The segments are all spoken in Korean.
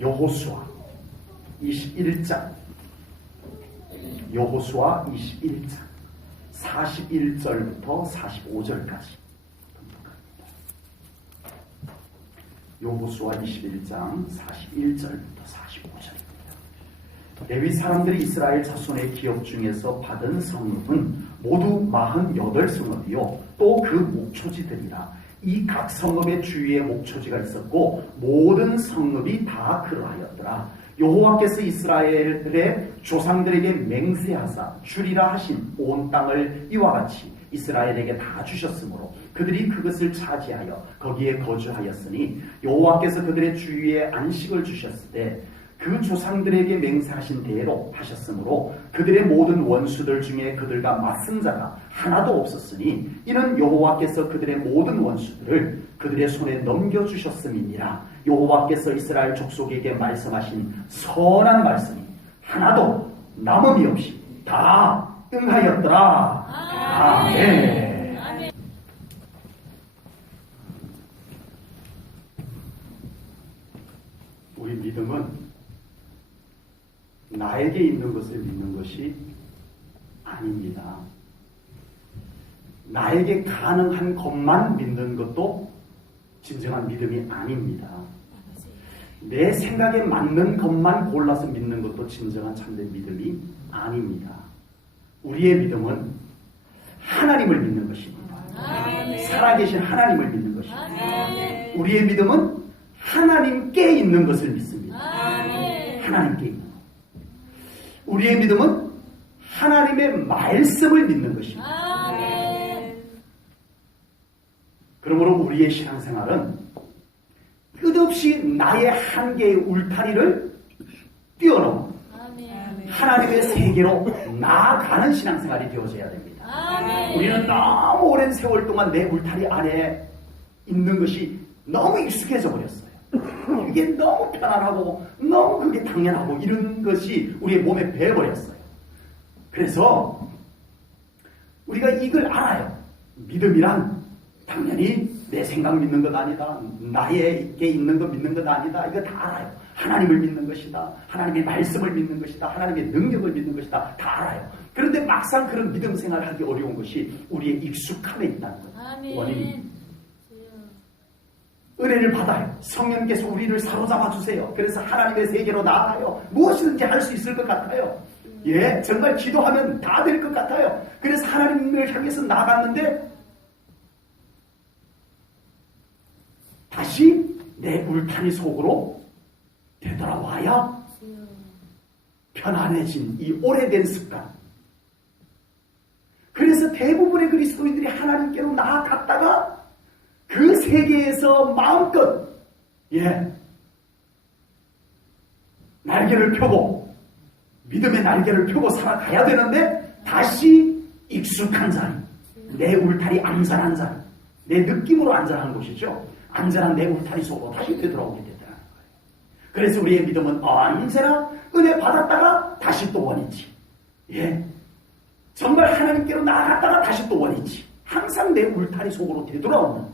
여호수아 21장 41절부터 45절까지 여호수아 21장 41절부터 45절입니다. 레위 사람들이 이스라엘 자손의 기업 중에서 받은 성읍은 모두 48성읍이요 또 그 목초지들이라. 이 각 성읍의 주위에 목초지가 있었고 모든 성읍이 다 그러하였더라. 여호와께서 이스라엘의 조상들에게 맹세하사 주리라 하신 온 땅을 이와 같이 이스라엘에게 다 주셨으므로 그들이 그것을 차지하여 거기에 거주하였으니 여호와께서 그들의 주위에 안식을 주셨을 때 그 조상들에게 맹세하신 대로 하셨으므로 그들의 모든 원수들 중에 그들과 맞선 자가 하나도 없었으니 이는 여호와께서 그들의 모든 원수들을 그들의 손에 넘겨주셨음이니라. 여호와께서 이스라엘 족속에게 말씀하신 선한 말씀이 하나도 남음이 없이 다 응하였더라. 아멘. 우리 믿음은 나에게 있는 것을 믿는 것이 아닙니다. 나에게 가능한 것만 믿는 것도 진정한 믿음이 아닙니다. 내 생각에 맞는 것만 골라서 믿는 것도 진정한 참된 믿음이 아닙니다. 우리의 믿음은 하나님을 믿는 것입니다. 살아계신 하나님을 믿는 것입니다. 우리의 믿음은 하나님께 있는 것을 믿습니다. 하나님께 있는 것. 우리의 믿음은 하나님의 말씀을 믿는 것입니다. 그러므로 우리의 신앙생활은 끝없이 나의 한계의 울타리를 뛰어넘어 하나님의 세계로 나아가는 신앙생활이 되어져야 됩니다. 우리는 너무 오랜 세월 동안 내 울타리 안에 있는 것이 너무 익숙해져 버렸어요. 이게 너무 편안하고 너무 그게 당연하고 이런 것이 우리의 몸에 배어버렸어요. 그래서 우리가 이걸 알아요. 믿음이란 당연히 내 생각 믿는 것 아니다. 나에게 있는 것 믿는 것 아니다. 이거 다 알아요. 하나님을 믿는 것이다. 하나님의 말씀을 믿는 것이다. 하나님의 능력을 믿는 것이다. 다 알아요. 그런데 막상 그런 믿음 생활을 하기 어려운 것이 우리의 익숙함에 있다는 거예요. 원인이. 은혜를 받아요. 성령께서 우리를 사로잡아 주세요. 그래서 하나님의 세계로 나아가요. 무엇이든지 할 수 있을 것 같아요. 예, 정말 기도하면 다 될 것 같아요. 그래서 하나님을 향해서 나아갔는데 다시 내 울타리 속으로 되돌아와야 편안해진 이 오래된 습관. 그래서 대부분의 그리스도인들이 하나님께로 나아갔다가 그 세계에서 마음껏 날개를 펴고 믿음의 날개를 펴고 살아가야 되는데 다시 익숙한 자리, 내 울타리 안전한 자리, 내 느낌으로 안전한 곳이죠. 안전한 내 울타리 속으로 다시 되돌아오게 되더라는 거예요. 그래서 우리의 믿음은 언제나 은혜 받았다가 다시 또 원이지. 정말 하나님께로 나아갔다가 다시 또 원이지. 항상 내 울타리 속으로 되돌아오는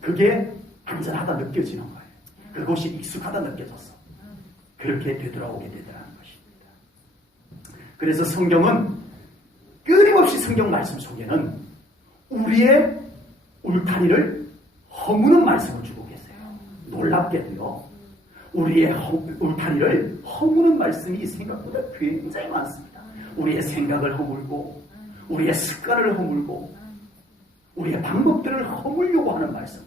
그게 안전하다 느껴지는 거예요. 그것이 익숙하다 느껴졌어. 그렇게 되돌아오게 되더라는 것입니다. 그래서 성경은 끊임없이 성경 말씀 속에는 우리의 울타리를 허무는 말씀을 주고 계세요. 놀랍게도요. 우리의 울타리를 허무는 말씀이 생각보다 굉장히 많습니다. 우리의 생각을 허물고 우리의 습관을 허물고 우리의 방법들을 허물려고 하는 말씀.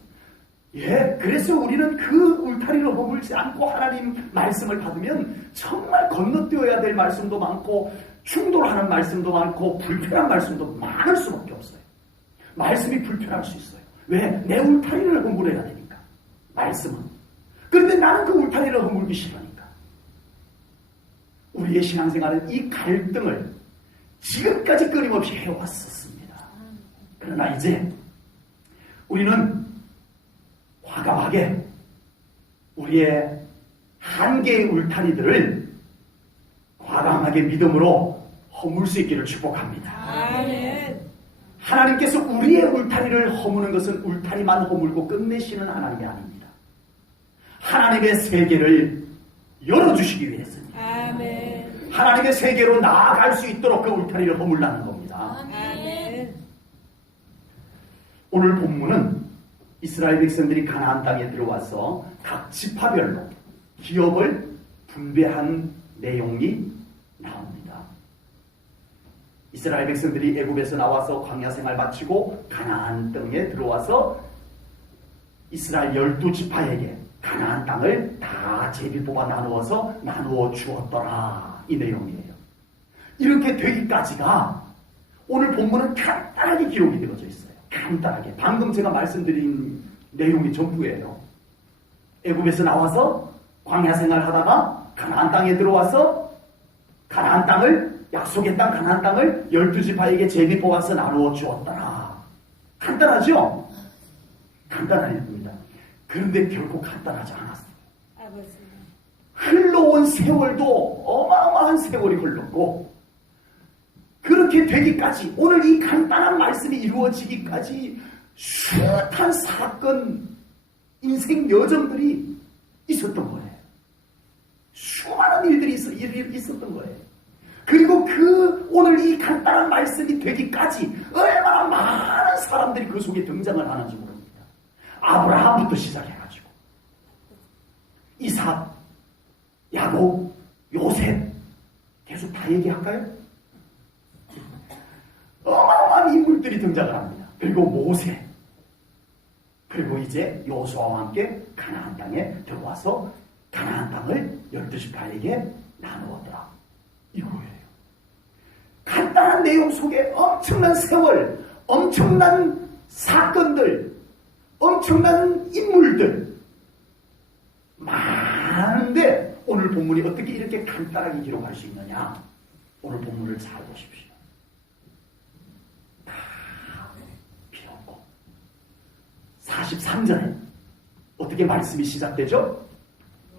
그래서 우리는 그 울타리를 허물지 않고 하나님 말씀을 받으면 정말 건너뛰어야 될 말씀도 많고 충돌하는 말씀도 많고 불편한 말씀도 많을 수밖에 없어요. 말씀이 불편할 수 있어요. 왜? 내 울타리를 허물어야 되니까. 말씀은. 그런데 나는 그 울타리를 허물기 싫으니까. 우리의 신앙생활은 이 갈등을 지금까지 끊임없이 해왔었습니다. 그러나 이제 우리는 과감하게 우리의 한계의 울타리들을 과감하게 믿음으로 허물 수 있기를 축복합니다. 아멘. 하나님께서 우리의 울타리를 허무는 것은 울타리만 허물고 끝내시는 하나님이 아닙니다. 하나님의 세계를 열어주시기 위해서입니다. 아멘. 하나님의 세계로 나아갈 수 있도록 그 울타리를 허물라는 겁니다. 아멘. 오늘 본문은 이스라엘 백성들이 가나안 땅에 들어와서 각 지파별로 기업을 분배한 내용이 나옵니다. 이스라엘 백성들이 애굽에서 나와서 광야 생활 마치고 가나안 땅에 들어와서 이스라엘 12지파에게 가나안 땅을 다 제비 뽑아 나누어 주었더라. 이 내용이에요. 이렇게 되기까지가 오늘 본문은 간단하게 기록이 되어져 있어요. 간단하게. 방금 제가 말씀드린 내용이 전부예요. 애굽에서 나와서 광야 생활 하다가 가나안 땅에 들어와서 가나안 땅을, 약속의 땅 가나안 땅을 12지파에게 제비 뽑아서 나누어 주었더라. 간단하죠? 간단한 일입니다. 그런데 결코 간단하지 않았어요. 아버지. 흘러온 세월도 어마어마한 세월이 흘렀고, 그렇게 되기까지, 오늘 이 간단한 말씀이 이루어지기까지 숱한 사건, 인생 여정들이 있었던 거예요. 수많은 일들이 있었던 거예요. 그리고 오늘 이 간단한 말씀이 되기까지 얼마나 많은 사람들이 그 속에 등장을 하는지 모릅니다. 아브라함부터 시작해가지고 이삭, 야곱, 요셉 계속 다 얘기할까요? 어마어마한 인물들이 등장을 합니다. 그리고 모세, 그리고 이제 여호수아와 함께 가나안 땅에 들어와서 가나안 땅을 12지파에게 나누었더라. 이거예요. 간단한 내용 속에 엄청난 세월, 엄청난 사건들, 엄청난 인물들 많은데 오늘 본문이 어떻게 이렇게 간단하게 기록할 수 있느냐? 오늘 본문을 잘 보십시오. 다 필요 없고 43절에 어떻게 말씀이 시작되죠?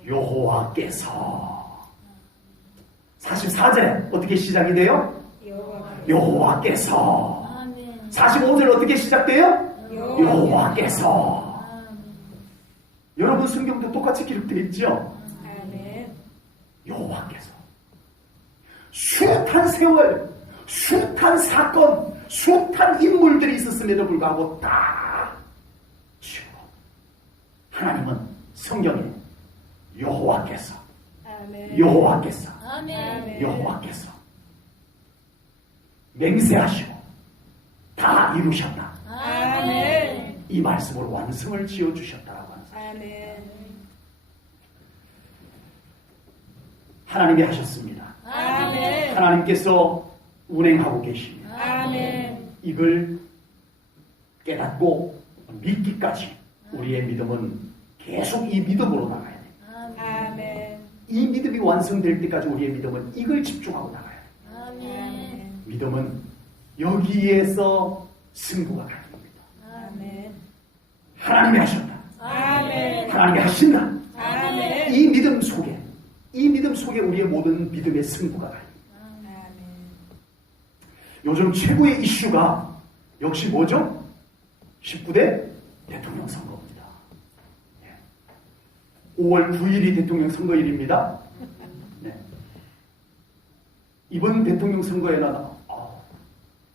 여호와께서. 44절에 어떻게 시작이 돼요? 여호와께서. 45절 어떻게 시작돼요? 여호와께서. 여러분 성경도 똑같이 기록되어 있죠? 여호와께서. 숱한 세월, 숱한 사건, 숱한 인물들이 있었음에도 불구하고 다 치우고 하나님은 성경에 여호와께서, 여호와께서, 여호와께서 맹세하시고 다 이루셨다. 이 말씀으로 완성을 지어주셨다라고 하는 사실. 하나님이 하셨습니다. 하나님께서 운행하고 계십니다. 이걸 깨닫고 믿기까지 우리의 믿음은 계속 이 믿음으로 나가야 돼요. 이 믿음이 완성될 때까지 우리의 믿음은 이걸 집중하고 나가야 돼요. 믿음은 여기에서 승부가 갈립니다. 하나님이 하셨다. 하나님이 하신다. 이 믿음 속에 우리의 모든 믿음의 승부가 갈립니다. 요즘 최고의 이슈가 역시 뭐죠? 19대 대통령 선거입니다. 5월 9일이 대통령 선거일입니다. 네. 이번 대통령 선거에는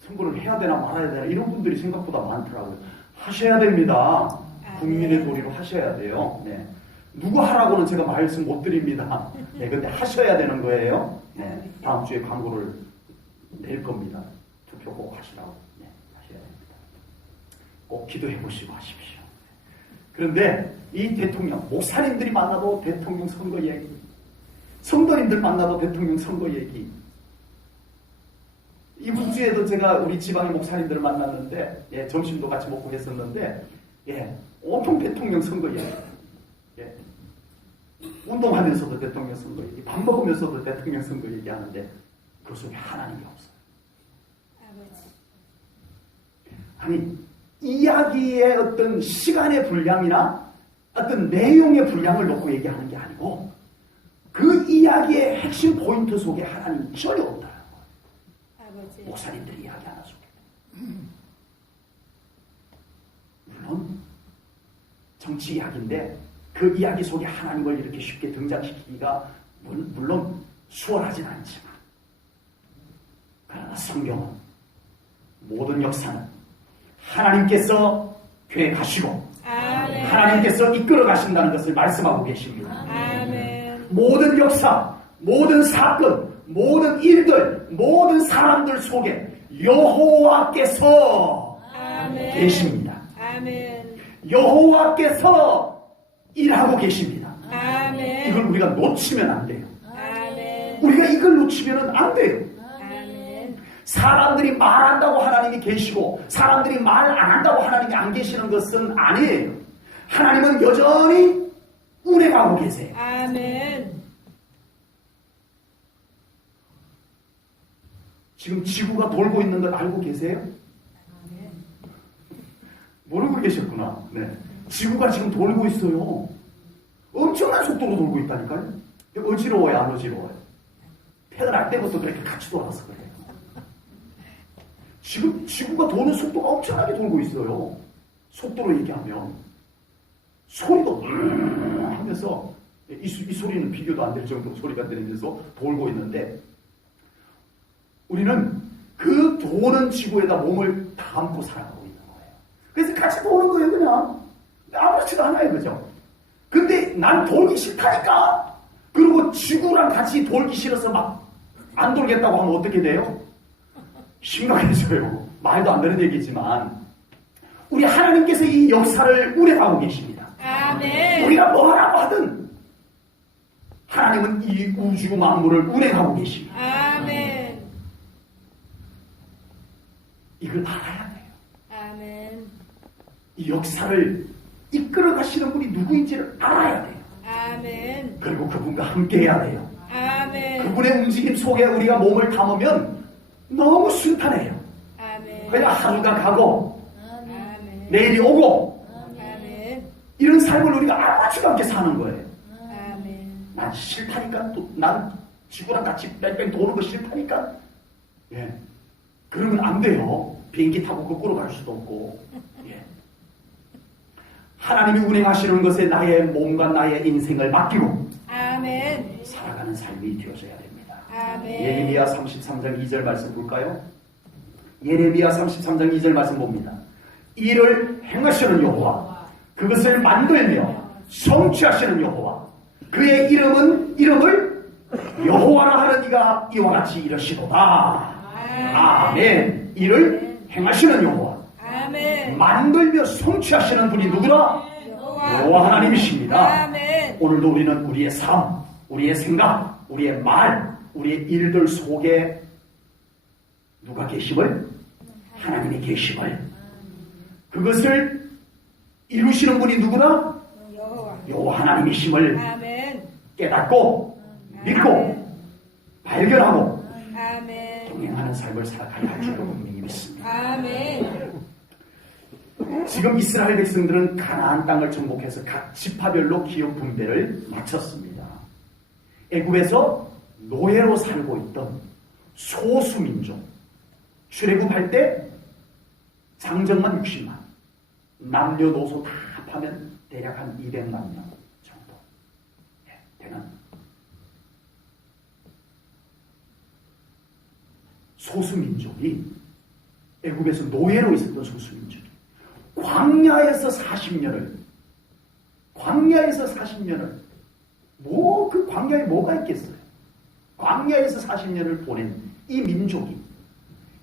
선거를 해야 되나 말아야 되나 이런 분들이 생각보다 많더라고요. 하셔야 됩니다. 국민의 도리로 하셔야 돼요. 네. 누구 하라고는 제가 말씀 못 드립니다. 네, 근데 하셔야 되는 거예요. 네. 다음 주에 광고를 낼 겁니다. 투표 꼭 하시라고. 네, 하셔야 됩니다. 꼭 기도해 보시고 하십시오. 그런데 이 대통령, 목사님들이 만나도 대통령 선거 얘기, 성도님들 만나도 대통령 선거 얘기. 이번 주에도 제가 우리 지방의 목사님들을 만났는데, 예, 점심도 같이 먹고 했었는데, 예, 온통 대통령 선거 얘기. 예. 운동하면서도 대통령 선거 얘기, 밥 먹으면서도 대통령 선거 얘기하는데 그 속에 하나님이 없어요. 아니, 이야기의 어떤 시간의 분량이나 어떤 내용의 분량을 놓고 얘기하는 게 아니고 그 이야기의 핵심 포인트 속에 하나님이 전혀 없다는 거예요. 목사님들이 이야기 하나 속에. 물론 정치 이야기인데 그 이야기 속에 하나님을 이렇게 쉽게 등장시키기가 물론 수월하진 않지만, 그러나 성경은 모든 역사는 하나님께서 계획하시고 아멘. 하나님께서 이끌어 가신다는 것을 말씀하고 계십니다. 아멘. 모든 역사, 모든 사건, 모든 일들, 모든 사람들 속에 여호와께서 아멘. 계십니다. 아멘. 여호와께서 일하고 계십니다. 아멘. 이걸 우리가 놓치면 안 돼요. 아멘. 우리가 이걸 놓치면 안 돼요. 아멘. 사람들이 말한다고 하나님이 계시고 사람들이 말 안 한다고 하나님이 안 계시는 것은 아니에요. 하나님은 여전히 운행하고 계세요. 아멘. 지금 지구가 돌고 있는 걸 알고 계세요? 모르고 계셨구나. 네. 지구가 지금 돌고 있어요. 엄청난 속도로 돌고 있다니까요. 어지러워요, 안 어지러워요? 태어날 때부터 그렇게 같이 돌아서 그래요. 지금 지구가 도는 속도가 엄청나게 돌고 있어요. 속도로 얘기하면 소리도 하면서 이 소리는 비교도 안 될 정도로 소리가 들리면서 돌고 있는데, 우리는 그 도는 지구에다 몸을 담고 살아가고 있는 거예요. 그래서 같이 도는 거예요, 그냥. 아무렇지도 않아요, 그죠? 근데 난 돌기 싫다니까? 그리고 지구랑 같이 돌기 싫어서 막 안 돌겠다고 하면 어떻게 돼요? 심각해져요. 말도 안 되는 얘기지만 우리 하나님께서 이 역사를 운행하고 계십니다. 아멘. 우리가 뭐라고 하든 하나님은 이 우주 만물을 운행하고 계십니다. 아멘. 이걸 알아야 돼요. 아멘. 이 역사를 이끌어 가시는 분이 누구인지를 알아야 돼요. 아멘. 그리고 그분과 함께 해야 돼요. 아멘. 그분의 움직임 속에 우리가 몸을 담으면 너무 순탄해요. 아멘. 그냥 하루가 가고 아멘. 내일이 오고 아멘. 이런 삶을 우리가 아무렇지도 않게 사는 거예요. 아멘. 난 싫다니까. 또 난 지구랑 같이 뺑뺑 도는 거 싫다니까. 예. 그러면 안 돼요. 비행기 타고 거꾸로 갈 수도 없고. 예. 하나님이 운행하시는 것에 나의 몸과 나의 인생을 맡기고 아멘. 살아가는 삶이 되어져야 됩니다. 아멘. 예레미야 33장 2절 말씀 볼까요? 예레미야 33장 2절 말씀 봅니다. 이를 행하시는 여호와, 그것을 만들며 성취하시는 여호와, 그의 이름을 여호와라 하는 이가 이와 같이 이르시도다. 아멘. 이를 행하시는 여호와, 아멘. 만들며 성취하시는 분이 누구라? 여호와 하나님이십니다. 아멘. 오늘도 우리는 우리의 삶, 우리의 생각, 우리의 말, 우리의 일들 속에 누가 계심을? 하나님이 계심을. 그것을 이루시는 분이 누구나? 여호와. 여호와 하나님이심을 아멘. 깨닫고 믿고 발견하고 아멘. 동행하는 삶을 살아가야 할 줄로 분명히 믿습니다. 아멘. 지금 이스라엘 백성들은 가나안 땅을 정복해서 각 지파별로 기업 분배를 마쳤습니다. 애굽에서 노예로 살고 있던 소수민족, 출애굽할 때 장정만 60만, 남녀노소 다 합하면 대략 한 200만 명 정도 되는 소수민족이, 애굽에서 노예로 있었던 소수민족이 광야에서 40년을 뭐 그 광야에 뭐가 있겠어요? 광야에서 40년을 보낸 이 민족이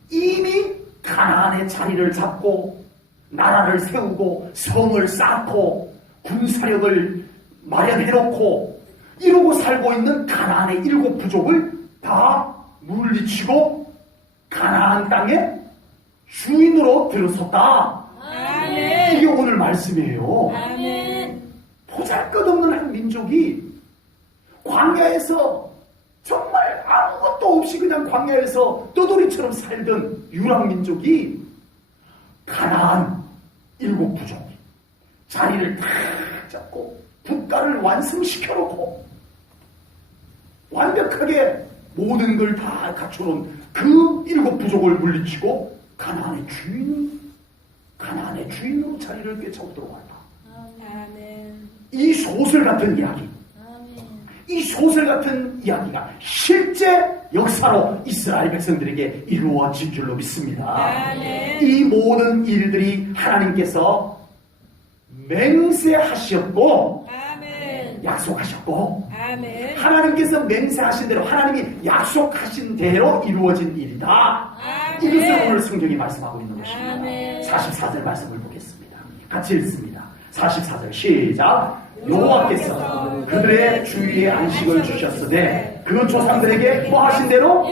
이미 가나안의 자리를 잡고 나라를 세우고 성을 쌓고 군사력을 마련해놓고 이러고 살고 있는 가나안의 7 부족을 다 물리치고 가나안 땅에 주인으로 들어섰다. 아멘. 이게 오늘 말씀이에요. 아멘. 보잘것없는 한 민족이 광야에서 정말 아무것도 없이 그냥 광야에서 떠돌이처럼 살던 유랑민족이 가나안 7 부족이 자리를 다 잡고 국가를 완성시켜놓고 완벽하게 모든 걸 다 갖춰놓은 그 7 부족을 물리치고 가나안의 주인으로 자리를 꿰차고 들어왔다. 아멘. 이 소설 같은 이야기, 아멘. 이 소설 같은 이야기가 실제 역사로 이스라엘 백성들에게 이루어진 줄로 믿습니다. 아멘. 이 모든 일들이 하나님께서 맹세하셨고 아멘. 약속하셨고 아멘. 하나님께서 맹세하신 대로 하나님이 약속하신 대로 이루어진 일이다. 아멘. 이것을 오늘 성경이 말씀하고 있는 것입니다. 아멘. 44절 말씀을 보겠습니다. 같이 읽습니다. 44절 시작. 여호와께서 그들의 주위에 안식을 주셨으되 그 조상들에게 뭐 하신 대로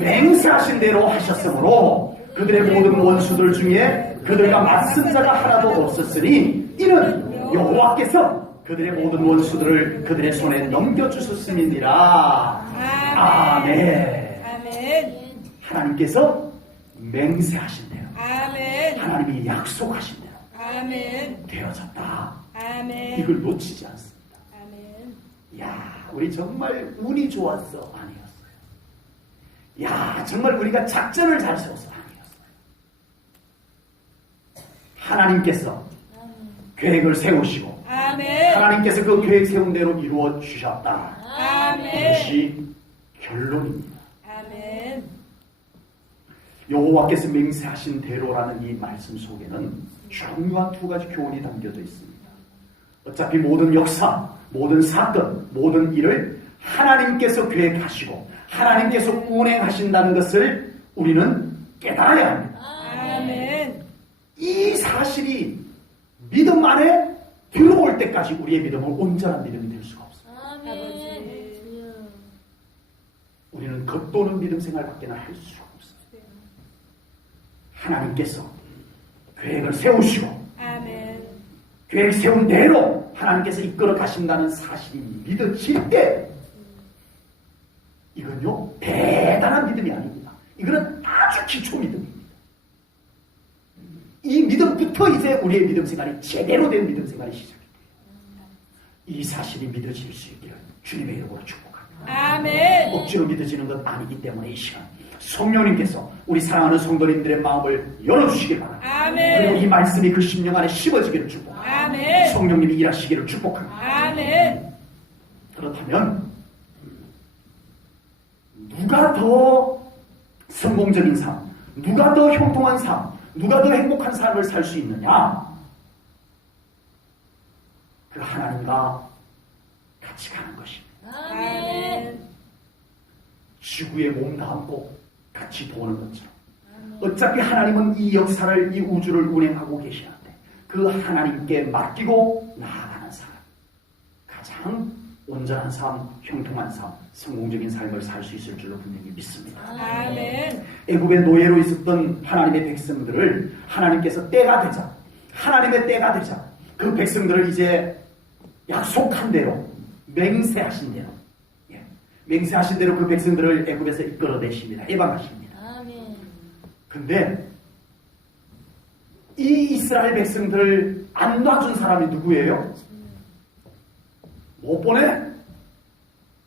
맹세하신 대로 하셨으므로 그들의 모든 원수들 중에 그들과 맞선 자가 하나도 없었으니 이는 여호와께서 그들의 모든 원수들을 그들의 손에 넘겨주셨음이니라. 아멘. 아멘. 하나님께서 맹세하신 대로 아멘. 하나님이 약속하신 대로 아멘. 되어졌다. 아멘. 이걸 놓치지 않습니다. 아멘. 야, 우리 정말 운이 좋았어. 아니었어요. 야, 정말 우리가 작전을 잘 세워서 아니었어요. 하나님께서 계획을 세우시고 아멘. 하나님께서 그 계획 세운 대로 이루어 주셨다. 아멘. 이것이 결론입니다. 아멘. 여호와께서 맹세하신 대로라는 이 말씀 속에는 중요한 두 가지 교훈이 담겨져 있습니다. 어차피 모든 역사, 모든 사건, 모든 일을 하나님께서 계획하시고 하나님께서 운행하신다는 것을 우리는 깨달아야 합니다. 아멘. 이 사실이 믿음 안에 들어올 때까지 우리의 믿음은 온전한 믿음이 될 수가 없어요. 아멘. 우리는 겉도는 믿음 생활밖에 할 수가 없어요. 하나님께서 계획을 세우시고 아멘. 계획 세운 대로 하나님께서 이끌어 가신다는 사실이 믿어질 때 이건요 대단한 믿음이 아닙니다. 이거는 아주 기초 믿음입니다. 이 믿음부터 이제 우리의 믿음 생활이 제대로 된 믿음 생활이 시작돼요. 이 사실이 믿어질 수 있기를 주님의 이름으로 축복합니다. 아멘. 억지로 믿어지는 것 아니기 때문에 이 시간 성령님께서 우리 사랑하는 성도님들의 마음을 열어주시길 바랍니다. 아멘. 그리고 이 말씀이 그 심령 안에 심어지기를 축복합니다. 아멘. 성령님이 일하시기를 축복합니다. 아멘. 그렇다면 누가 더 성공적인 삶, 누가 더 형통한 삶, 누가 더 행복한 삶을 살 수 있느냐? 그 하나님과 같이 가는 것입니다. 아멘. 지구에 몸 담고 같이 도는 것처럼 어차피 하나님은 이 역사를, 이 우주를 운행하고 계시는데 그 하나님께 맡기고 나아가는 사람, 가장 온전한 삶, 형통한 삶, 성공적인 삶을 살 수 있을 줄로 분명히 믿습니다. 아멘. 애굽의 노예로 있었던 하나님의 백성들을 하나님께서 때가 되자, 하나님의 때가 되자 그 백성들을 이제 약속한 대로, 맹세하신 대로, 맹세하신 대로 그 백성들을 애굽에서 이끌어내십니다. 해방하십니다. 아멘. 근데 이 이스라엘 백성들을 안 놔준 사람이 누구예요? 못 보내?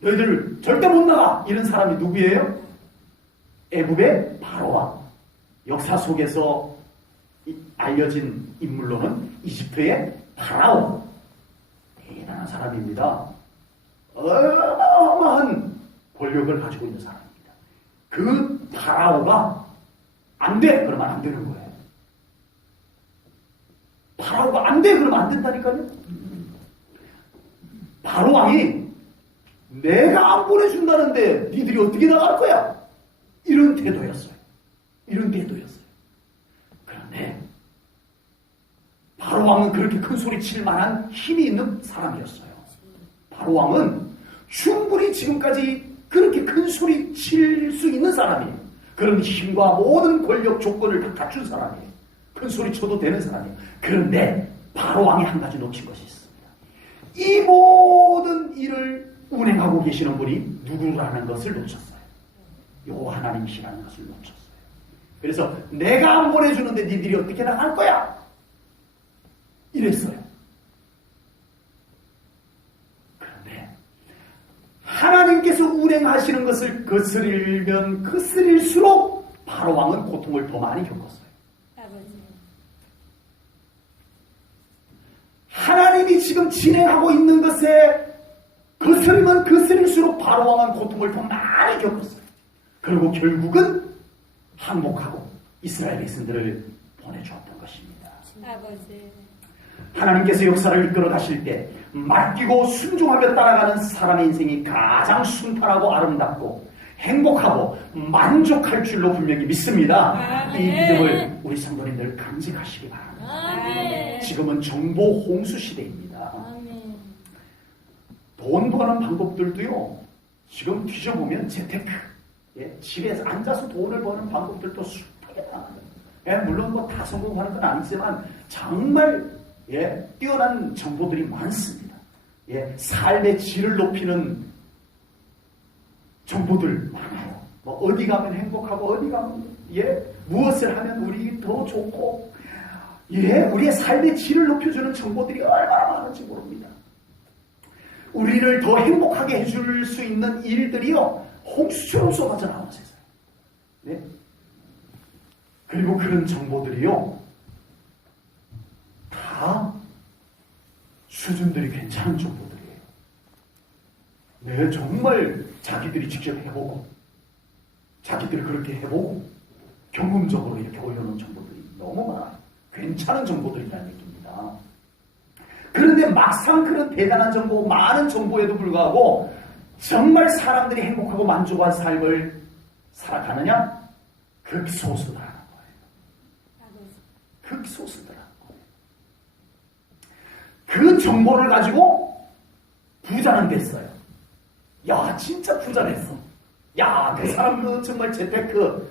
너희들 절대 못 나가! 이런 사람이 누구예요? 애굽의 바로왕. 역사 속에서 알려진 인물로는 이집트의 파라오. 대단한 사람입니다. 어마어마한 권력을 가지고 있는 사람입니다. 그 파라오가 안 돼! 그러면 안 되는 거예요. 파라오가 안 돼! 그러면 안 된다니까요. 바로왕이 내가 안 보내준다는데 니들이 어떻게 나갈 거야? 이런 태도였어요. 이런 태도였어요. 그런데 바로왕은 그렇게 큰 소리 칠 만한 힘이 있는 사람이었어요. 바로왕은 충분히 지금까지 그렇게 큰 소리 칠 수 있는 사람이에요. 그런 힘과 모든 권력 조건을 다 갖춘 사람이에요. 큰 소리 쳐도 되는 사람이에요. 그런데 바로왕이 한 가지 놓친 것이 있습니다. 이 모든 일을 운행하고 계시는 분이 누구라는 것을 놓쳤어요. 요 하나님이시라는 것을 놓쳤어요. 그래서 내가 안 보내주는데 니들이 어떻게 나갈 거야? 이랬어요. 그런데 하나님께서 운행하시는 것을 거스르면 거스릴수록 바로왕은 고통을 더 많이 겪었어요. 아버지. 하나님이 지금 진행하고 있는 것에 거스르면 거스릴수록 바로왕은 고통을 더 많이 겪었어요. 그리고 결국은 항복하고 이스라엘 백성들을 보내주었던 것입니다. 아버지. 하나님께서 역사를 이끌어 가실 때 맡기고 순종하며 따라가는 사람의 인생이 가장 순탄하고 아름답고 행복하고 만족할 줄로 분명히 믿습니다. 아멘. 이 믿음을 우리 성도님들 간직하시기 바랍니다. 아멘. 지금은 정보 홍수 시대입니다. 아멘. 돈 버는 방법들도요, 지금 뒤져보면 재테크, 집에서 앉아서 돈을 버는 방법들도 숱하게 나와요. 물론 뭐 다 성공하는 건 아니지만 정말 뛰어난 정보들이 많습니다. 삶의 질을 높이는 정보들 많아요. 뭐 어디 가면 행복하고 어디 가면 무엇을 하면 우리 더 좋고 우리의 삶의 질을 높여주는 정보들이 얼마나 많은지 모릅니다. 우리를 더 행복하게 해줄 수 있는 일들이요, 홍수처럼 쏟아져 나온 세상. 그리고 그런 정보들이요, 다 수준들이 괜찮은 정보들이에요. 정말 자기들이 직접 해보고, 자기들이 그렇게 해보고, 경험적으로 이렇게 올려놓은 정보들이 너무 많아요. 괜찮은 정보들이라는 얘기입니다. 그런데 막상 그런 대단한 정보, 많은 정보에도 불구하고 정말 사람들이 행복하고 만족한 삶을 살아가느냐? 극소수더라는 거예요. 극소수더라는 거예요. 그 정보를 가지고 부자는 됐어요. 야, 진짜 부자 됐어. 야, 그 사람 정말 재테크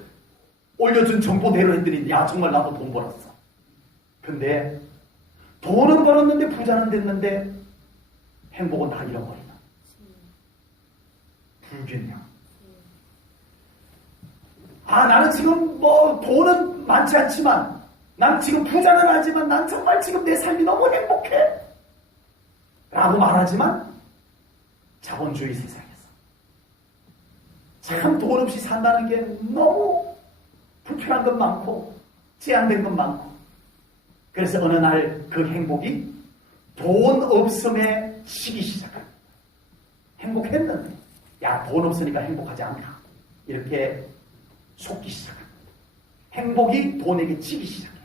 올려준 정보대로 했더니 야, 정말 나도 돈 벌었어. 근데 돈은 벌었는데 부자는 됐는데 행복은 다 잃어버리나? 불균형. 나는 지금 뭐 돈은 많지 않지만, 난 지금 부자는 하지만 난 정말 지금 내 삶이 너무 행복해 라고 말하지만 자본주의 세상에서 참 돈 없이 산다는 게 너무 불편한 것 많고 제한된 것 많고, 그래서 어느 날 그 행복이 돈 없음에 식기 시작합니다. 행복했는데 야, 돈 없으니까 행복하지 않다, 이렇게 속기 시작합니다. 행복이 돈에게 지기 시작해요.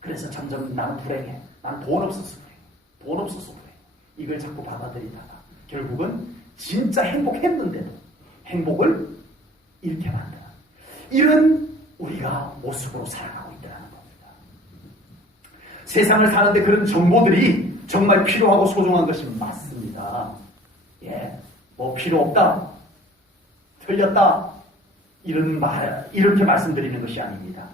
그래서 점점 나는 불행해, 난 돈 없어서 그래, 돈 없어서 그래, 이걸 자꾸 받아들이다가 결국은 진짜 행복했는데도 행복을 잃게 만드는 이런 우리가 모습으로 살아가고 있다는 겁니다. 세상을 사는데 그런 정보들이 정말 필요하고 소중한 것이 맞습니다. 뭐 필요 없다, 틀렸다, 이렇게 말씀드리는 것이 아닙니다.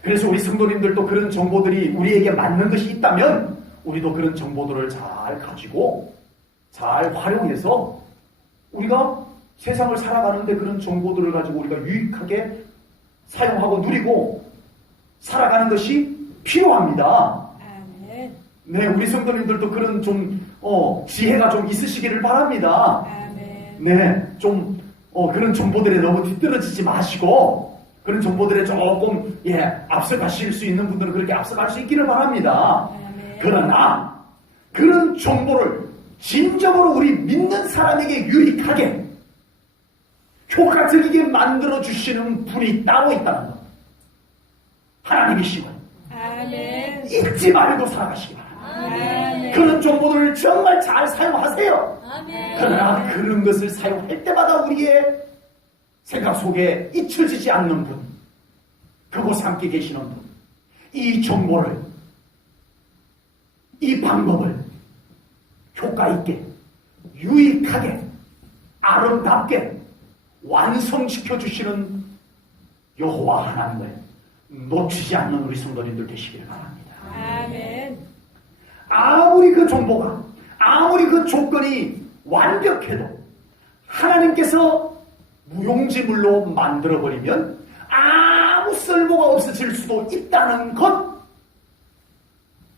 그래서 우리 성도님들도 그런 정보들이 우리에게 맞는 것이 있다면 우리도 그런 정보들을 잘 가지고 잘 활용해서 우리가 세상을 살아가는데 그런 정보들을 가지고 우리가 유익하게 사용하고 누리고 살아가는 것이 필요합니다. 아멘. 네, 우리 성도님들도 그런 좀 지혜가 좀 있으시기를 바랍니다. 아멘. 네, 좀 그런 정보들에 너무 뒤떨어지지 마시고 그런 정보들에 조금 앞서가실 수 있는 분들은 그렇게 앞서갈 수 있기를 바랍니다. 아멘. 그러나 그런 정보를 진정으로 우리 믿는 사람에게 유익하게 효과적이게 만들어주시는 분이 따로 있다는 것. 하나님이시고 아멘. 잊지 말고 살아가시기 바랍니다. 아멘. 그런 정보들을 정말 잘 사용하세요. 아멘. 그러나 그런 것을 사용할 때마다 우리의 생각 속에 잊혀지지 않는 분, 그곳에 함께 계시는 분, 이 정보를, 이 방법을 효과 있게, 유익하게, 아름답게 완성시켜 주시는 여호와 하나님을 놓치지 않는 우리 성도님들 되시길 바랍니다. 아멘. 아무리 그 정보가, 아무리 그 조건이 완벽해도 하나님께서 무용지물로 만들어버리면 아무 쓸모가 없어질 수도 있다는 것,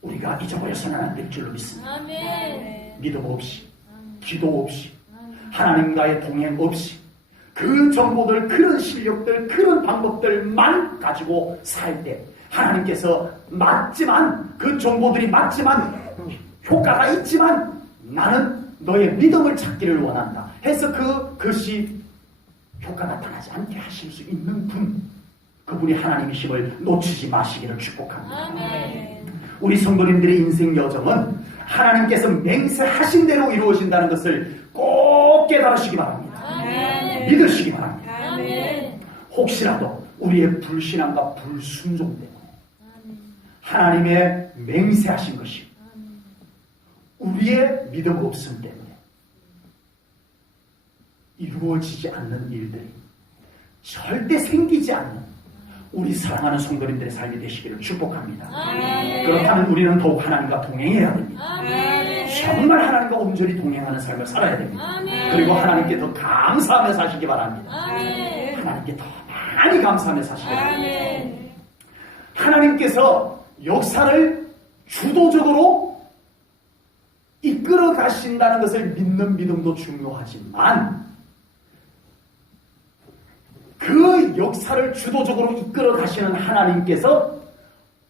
우리가 잊어버려서는 안 될 줄로 믿습니다. 아멘. 믿음 없이, 기도 없이, 하나님과의 동행 없이 그 정보들, 그런 실력들, 그런 방법들만 가지고 살 때 하나님께서 맞지만, 그 정보들이 맞지만 효과가 있지만 나는 너의 믿음을 찾기를 원한다 해서 그것이 효과 나타나지 않게 하실 수 있는 분, 그분이 하나님이심을 놓치지 마시기를 축복합니다. 아멘. 우리 성도님들의 인생 여정은 하나님께서 맹세하신 대로 이루어진다는 것을 꼭 깨달으시기 바랍니다. 아멘. 믿으시기 바랍니다. 아멘. 혹시라도 우리의 불신앙과 불순종 때문에 하나님의 맹세하신 것이 우리의 믿음 없음 때문에 이루어지지 않는 일들이 절대 생기지 않는 우리 사랑하는 성도님들의 삶이 되시기를 축복합니다. 아멘. 그렇다면 우리는 더욱 하나님과 동행해야 됩니다. 아멘. 정말 하나님과 온전히 동행하는 삶을 살아야 됩니다. 아멘. 그리고 하나님께 더 감사하며 사시기 바랍니다. 아멘. 하나님께 더 많이 감사하며 사시기 바랍니다. 아멘. 하나님께서 역사를 주도적으로 이끌어 가신다는 것을 믿는 믿음도 중요하지만 그 역사를 주도적으로 이끌어 가시는 하나님께서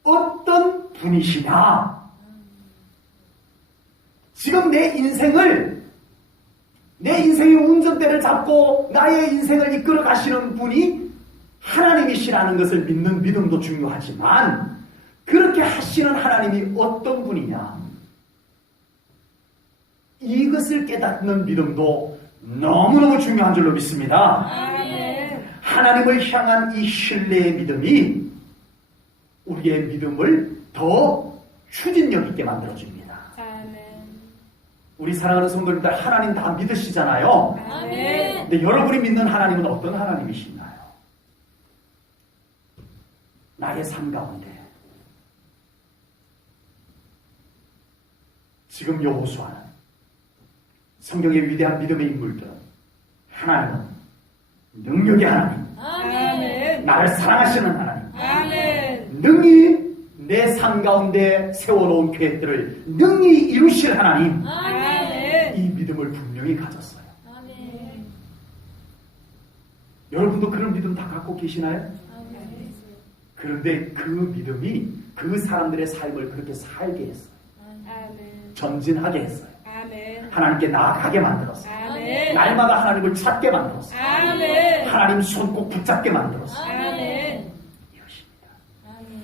어떤 분이시냐? 지금 내 인생의 운전대를 잡고 나의 인생을 이끌어 가시는 분이 하나님이시라는 것을 믿는 믿음도 중요하지만 그렇게 하시는 하나님이 어떤 분이냐? 이것을 깨닫는 믿음도 너무너무 중요한 줄로 믿습니다. 아멘. 하나님을 향한 이 신뢰의 믿음이 우리의 믿음을 더 추진력 있게 만들어줍니다. 아멘. 우리 사랑하는 성도님들 하나님 다 믿으시잖아요. 아멘. 근데 여러분이 믿는 하나님은 어떤 하나님이신가요? 나의 삶 가운데 지금 여호수아는 성경의 위대한 믿음의 인물들은 하나님은 능력의 하나님, 아멘. 나를 사랑하시는 하나님, 아멘. 능히 내 삶 가운데 세워놓은 계획들을 능히 이루실 하나님, 아멘. 이 믿음을 분명히 가졌어요. 아멘. 여러분도 그런 믿음 다 갖고 계시나요? 아멘. 그런데 그 믿음이 그 사람들의 삶을 그렇게 살게 했어요. 아멘. 전진하게 했어요. 아멘. 하나님께 나아가게 만들었어요. 아멘. 날마다 하나님을 찾게 만들었어요. 아멘. 하나님 손 꼭 붙잡게 만들었어요. 아멘. 이것입니다. 아멘.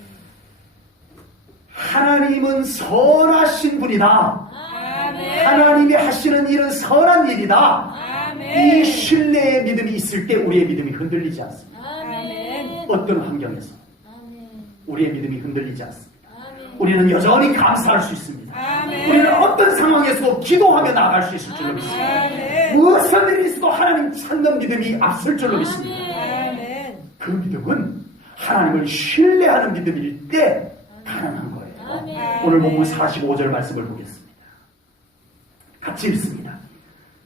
하나님은 선하신 분이다. 아멘. 하나님이 하시는 일은 선한 일이다. 이 아멘. 신뢰의 믿음이 있을 때 우리의 믿음이 흔들리지 않습니다. 아멘. 어떤 환경에서 아멘. 우리의 믿음이 흔들리지 않습니다. 아멘. 우리는 여전히 감사할 수 있습니다. 아멘. 우리는 어떤 상황에서도 기도하며 나아갈 수 있을 줄로 믿습니다. 아멘. 무엇을 일이 있어도 하나님 찾는 믿음이 앞설 줄로 믿습니다. 아멘. 그 믿음은 하나님을 신뢰하는 믿음일 때 가능한 거예요. 아멘. 오늘 본문 45절 말씀을 보겠습니다. 같이 읽습니다.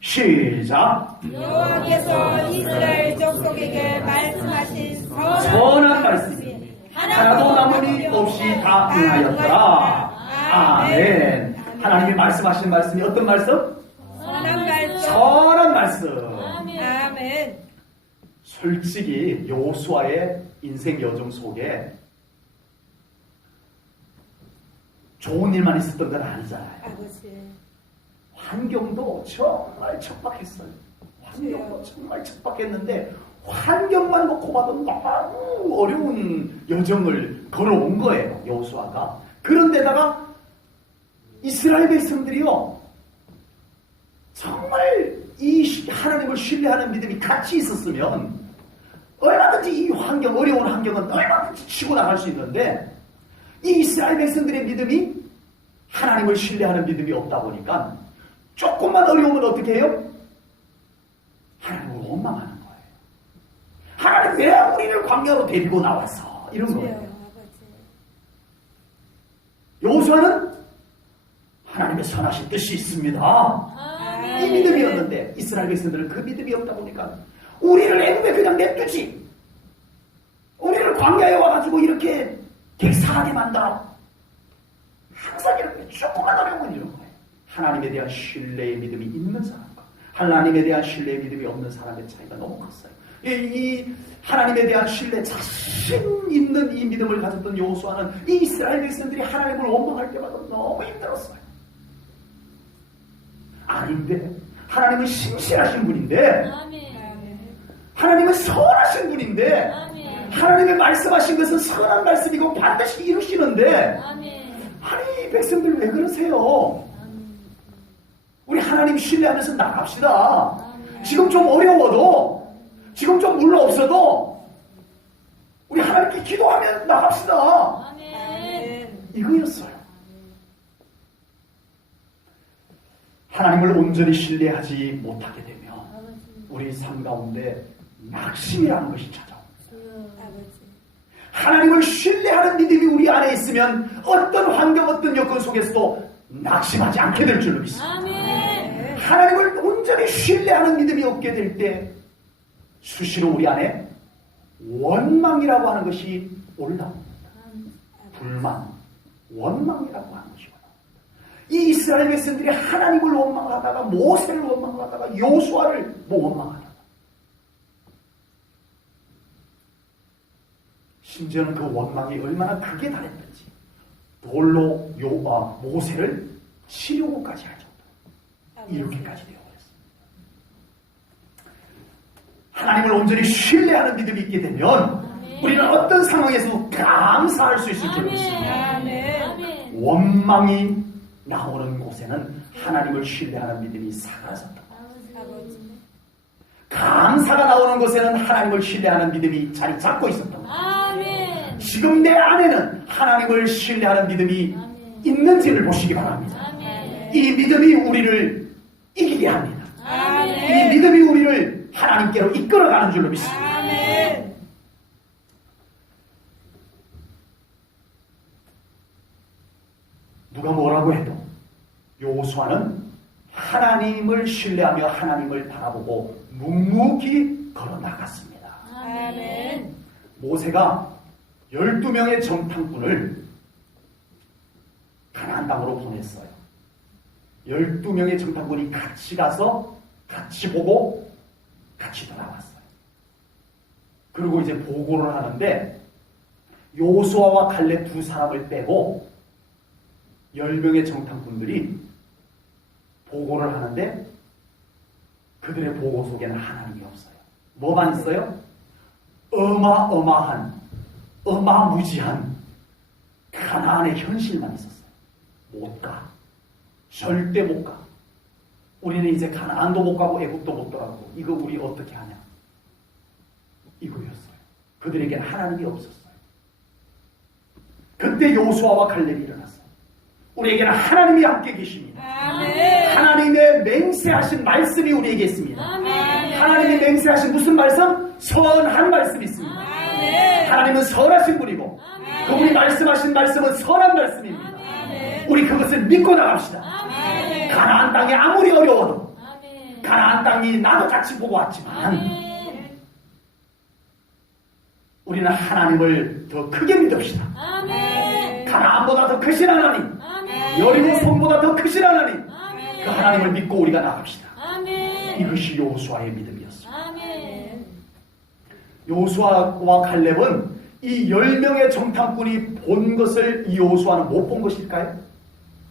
시작. 여호와께서 이스라엘 족속에게 말씀하신 선한 말씀이 하나도 남음이 없이 다 응하였더라. 아멘. 하나님이 말씀하신 말씀이 어떤 말씀? 선한 말씀. 선한 말씀. 아멘. 솔직히 여호수아의 인생 여정 속에 좋은 일만 있었던 건 아니잖아요. 아버지. 환경도 정말 척박했어요. 환경도 정말 척박했는데 환경만 놓고 봐도 너무 어려운 여정을 걸어온 거예요. 여호수아가. 그런데다가 이스라엘 백성들이요 정말 이 하나님을 신뢰하는 믿음이 같이 있었으면 얼마든지 이 환경, 어려운 환경은 얼마든지 치고 나갈 수 있는데 이 이스라엘 백성들의 믿음이 하나님을 신뢰하는 믿음이 없다 보니까 조금만 어려우면 어떻게 해요? 하나님을 원망하는 거예요. 하나님 왜 우리를 광야로 데리고 나왔어? 이런 거예요. 여호수아는 하나님의 선하신 뜻이 있습니다. 이 믿음이었는데 이스라엘 백성들은 그 믿음이 없다 보니까 우리를 애굽에 그냥 냅두지. 우리를 광야에 와가지고 이렇게 객사하게 만들어. 항상 이렇게 조그만 어려움은 이런 거예요. 하나님에 대한 신뢰의 믿음이 있는 사람과 하나님에 대한 신뢰의 믿음이 없는 사람의 차이가 너무 컸어요. 이 하나님에 대한 신뢰, 자신 있는 이 믿음을 가졌던 여호수아는 이 이스라엘 백성들이 하나님을 원망할 때마다 너무 힘들었어요. 아닌데, 하나님은 신실하신 분인데, 아멘. 하나님은 선하신 분인데, 아멘. 하나님의 말씀하신 것은 선한 말씀이고 반드시 이루시는데, 아멘. 아니, 백성들 왜 그러세요? 우리 하나님 신뢰하면서 나갑시다. 지금 좀 어려워도, 지금 좀 물러 없어도, 우리 하나님께 기도하면 나갑시다. 아멘. 이거였어요. 하나님을 온전히 신뢰하지 못하게 되면 우리 삶 가운데 낙심이라는 것이 찾아옵니다. 아버지. 하나님을 신뢰하는 믿음이 우리 안에 있으면 어떤 환경, 어떤 여건 속에서도 낙심하지 않게 될 줄로 믿습니다. 아멘. 하나님을 온전히 신뢰하는 믿음이 없게 될 때 수시로 우리 안에 원망이라고 하는 것이 올라옵니다. 불만, 원망이라고 하는 것이 올라옵니다. 이 이스라엘 백성들이 하나님을 원망하다가 모세를 원망하다가 요수아를 원망하다가 심지어는 그 원망이 얼마나 크게 달했는지 돌로 모세를 치려고까지 할 정도 이렇게까지 되어버렸습니다. 하나님을 온전히 신뢰하는 믿음이 있게 되면 우리는 어떤 상황에서도 감사할 수 있을 줄 믿습니다. 아멘. 원망이 나오는 곳에는 하나님을 신뢰하는 믿음이 사라졌다. 아버지. 감사가 나오는 곳에는 하나님을 신뢰하는 믿음이 자리 잡고 있었던 거예요. 아멘. 지금 내 안에는 하나님을 신뢰하는 믿음이 있는지를 보시기 바랍니다. 아멘. 이 믿음이 우리를 이기게 합니다. 이 아멘. 믿음이 우리를 하나님께로 이끌어가는 줄로 믿습니다. 아멘. 누가 뭐라고 해도 여호수아는 하나님을 신뢰하며 하나님을 바라보고 묵묵히 걸어 나갔습니다. 아멘. 모세가 12명의 정탐꾼을 가나안 땅으로 보냈어요. 12명의 정탐꾼이 같이 가서 같이 보고 같이 돌아왔어요. 그리고 이제 보고를 하는데 여호수아와 갈렙 두 사람을 빼고 10명의 정탐꾼들이 보고를 하는데 그들의 보고 속에는 하나님이 없어요. 뭐만 있어요? 어마어마한, 어마무지한 가나안의 현실만 있었어요. 못 가. 절대 못 가. 우리는 이제 가나안도 못 가고 애굽도 못 들어가고 이거 우리 어떻게 하냐. 이거였어요. 그들에게는 하나님이 없었어요. 그때 여호수아와 갈렙이 일어났어요. 우리에게는 하나님이 함께 계십니다. 아멘. 하나님의 맹세하신 말씀이 우리에게 있습니다. 아멘. 하나님이 맹세하신 무슨 말씀? 선한 말씀이 있습니다. 아멘. 하나님은 선하신 분이고 그분이 말씀하신 말씀은 선한 말씀입니다. 아멘. 우리 그것을 믿고 나갑시다. 아멘. 가나안 땅이 아무리 어려워도 아멘. 가나안 땅이 나도 같이 보고 왔지만 아멘. 우리는 하나님을 더 크게 믿읍시다. 아멘. 가나안보다 더 크신 하나님, 아멘. 여리고 손보다 더 크신 하나님, 아멘. 그 하나님을 믿고 우리가 나갑시다. 아멘. 이것이 여호수아의 믿음이었습니다. 아멘. 여호수아와 갈렙은 이 10명의 정탐꾼이 본 것을 이 여호수아는 못 본 것일까요?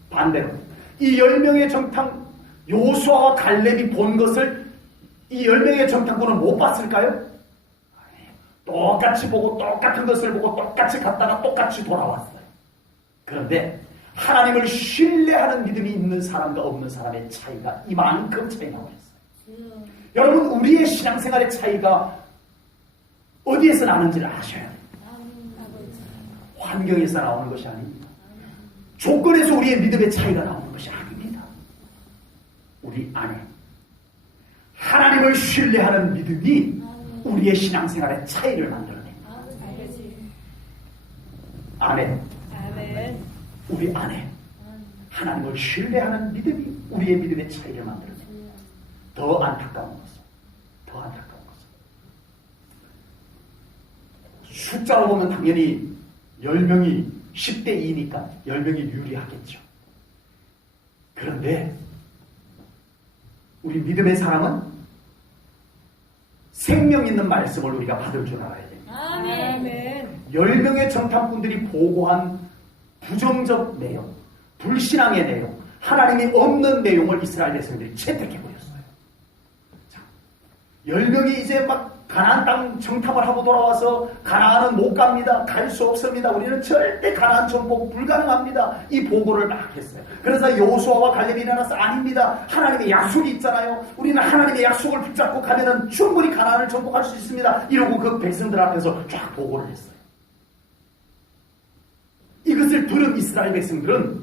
반대로 이 10명의 여호수아와 갈렙이 본 것을 이 10명의 정탐꾼은 못 봤을까요? 아니에요. 똑같이 보고 똑같은 것을 보고 똑같이 갔다가 똑같이 돌아왔어요. 그런데 하나님을 신뢰하는 믿음이 있는 사람과 없는 사람의 차이가 이만큼 차이 나고 있어요. 여러분, 우리의 신앙생활의 차이가 어디에서 나는지를 아셔야 돼요. 환경에서 나오는 것이 아닙니다. 조건에서 우리의 믿음의 차이가 나오는 것이 아닙니다. 우리 안에 하나님을 신뢰하는 믿음이 우리의 신앙생활의 차이를 만들어냅니다. 아버지. 안에, 아멘. 우리 안에 하나님을 신뢰하는 믿음이 우리의 믿음의 차이를 만들어냅니다. 더 안타까운 것은 숫자로 보면 당연히 10명이 10대 2니까 10명이 유리하겠죠. 그런데 우리 믿음의 사람은 생명 있는 말씀을 우리가 받을 줄 알아야 됩니다. 아멘. 10명의 정탐꾼들이 보고한 부정적 내용, 불신앙의 내용, 하나님이 없는 내용을 이스라엘 백성들이 채택해버렸어요. 자, 10명이 이제 막 가나안 땅 정탐을 하고 돌아와서 가나안은 못 갑니다. 갈 수 없습니다. 우리는 절대 가나안 정복 불가능합니다. 이 보고를 막 했어요. 그래서 여호수아와 갈렙이 일어나서 아닙니다. 하나님의 약속이 있잖아요. 우리는 하나님의 약속을 붙잡고 가면은 충분히 가나안을 정복할 수 있습니다. 이러고 그 백성들 앞에서 쫙 보고를 했어요. 이것을 들은 이스라엘 백성들은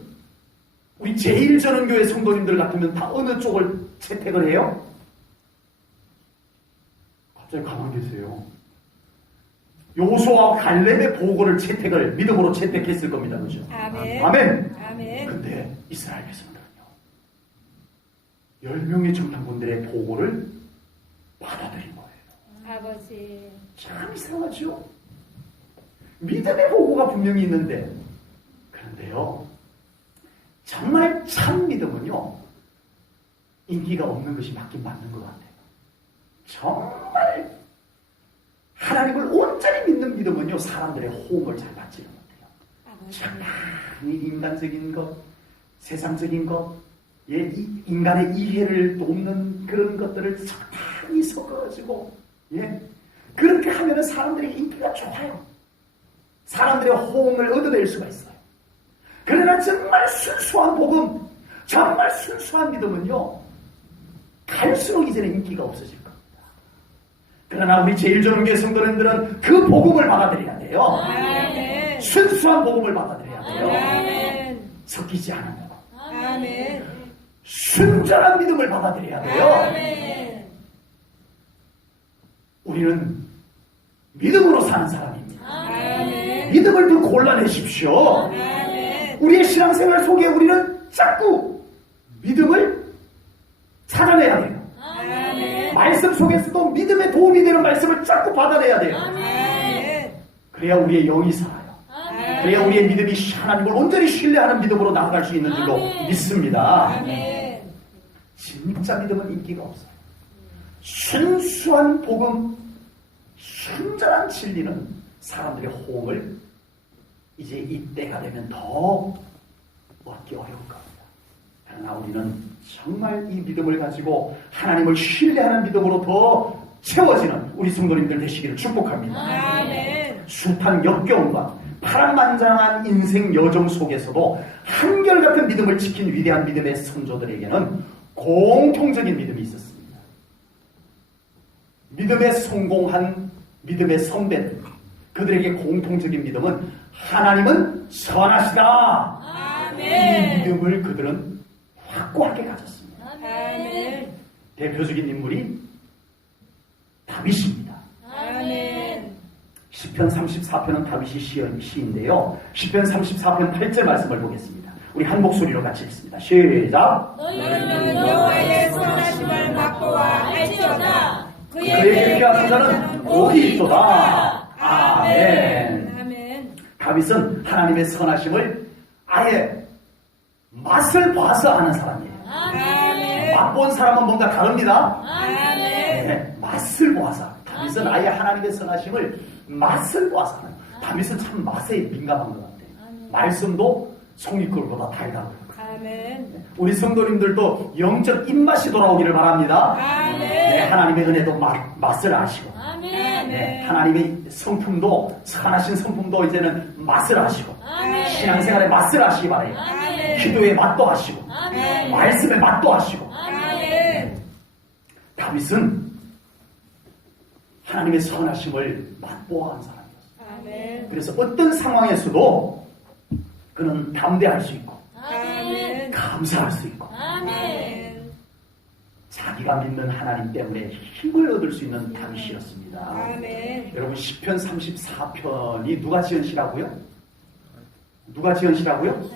우리 제1전원교회 성도님들 같으면 다 어느 쪽을 채택을 해요? 갑자기 가만히 계세요. 여호수아와 갈렙의 보고를 채택을 믿음으로 채택했을 겁니다. 그죠? 아멘. 아멘. 아멘. 근데 이스라엘 백성들은요. 10명의 정탐꾼들의 보고를 받아들인 거예요. 아버지. 참 이상하죠? 믿음의 보고가 분명히 있는데 그런데요. 정말 참 믿음은요. 인기가 없는 것이 맞긴 맞는 것 같아요. 정말 하나님을 온전히 믿는 믿음은요. 사람들의 호응을 잘 받지는 못해요. 잠깐이 인간적인 것, 세상적인 것, 예, 인간의 이해를 돕는 그런 것들을 적당히 섞어가지고 예, 그렇게 하면 사람들의 인기가 좋아요. 사람들의 호응을 얻어낼 수가 있어요. 그러나 정말 순수한 복음, 정말 순수한 믿음은요. 갈수록 이제는 인기가 없어질 겁니다. 그러나 우리 제1전원교회 성도님들은 그 복음을 받아들여야 돼요. 아멘. 순수한 복음을 받아들여야 돼요. 아멘. 섞이지 않은 거. 아멘. 순전한 믿음을 받아들여야 돼요. 아멘. 우리는 믿음으로 사는 사람입니다. 아멘. 믿음을 좀 골라내십시오. 아멘. 우리의 신앙생활 속에 우리는 자꾸 믿음을 찾아내야 돼요. 아멘. 말씀 속에서도 믿음에 도움이 되는 말씀을 자꾸 받아내야 돼요. 아멘. 그래야 우리의 영이 살아요. 그래야 우리의 믿음이 하나님을 온전히 신뢰하는 믿음으로 나아갈 수 있는 줄로 믿습니다. 아멘. 진짜 믿음은 인기가 없어요. 순수한 복음, 순전한 진리는 사람들의 호응을 이제 이때가 되면 더 얻기 어려울 겁니다. 그러나 우리는 정말 이 믿음을 가지고 하나님을 신뢰하는 믿음으로 더 채워지는 우리 성도님들 되시기를 축복합니다. 아멘. 숱한 역경과 파란만장한 인생 여정 속에서도 한결같은 믿음을 지킨 위대한 믿음의 선조들에게는 공통적인 믿음이 있었습니다. 믿음에 성공한 믿음의 선배들, 그들에게 공통적인 믿음은 하나님은 선하시다. 아멘. 이 믿음을 그들은 확고하게 가졌습니다. 아멘. 대표적인 인물이 다윗입니다. 아멘. 시편 34편은 다윗이 시인데요. 시편 34편 8절 말씀을 보겠습니다. 우리 한 목소리로 같이 읽습니다. 시작. 너희는 여호와의 선하심을 맛보아 알지어다. 그에게 피하는 자는 복이 있도다. 아멘. 아멘. 다윗은 하나님의 선하심을 아예 맛을 봐서 아는 사람이에요. 아멘. 맛본 사람은 뭔가 다릅니다. 아멘. 네, 맛을 보아서. 다윗은 아예 하나님의 선하심을 맛을 보아서 하는. 다윗은 참 맛에 민감한 것 같아요. 말씀도 송이꿀보다 달다고. 아멘. 우리 성도님들도 영적 입맛이 돌아오기를 바랍니다. 아멘. 네, 하나님의 은혜도 맛을 아시고, 아멘. 네, 하나님의 성품도, 선하신 성품도 이제는 맛을 아시고, 아멘. 신앙생활의 맛을 아시기 바라요. 아멘. 기도의 맛도 아시고, 아멘. 말씀의 맛도 아시고. 아멘. 다윗은 하나님의 선하심을 맛보아한 사람이었어요. 아멘. 그래서 어떤 상황에서도 그는 담대할 수 있고, 아멘. 감사할 수 있고, 아멘. 자기가 믿는 하나님 때문에 힘을 얻을 수 있는 다윗이었습니다. 아멘. 여러분, 시편 34편이 누가 지은 시라고요? 누가 지은 시라고요?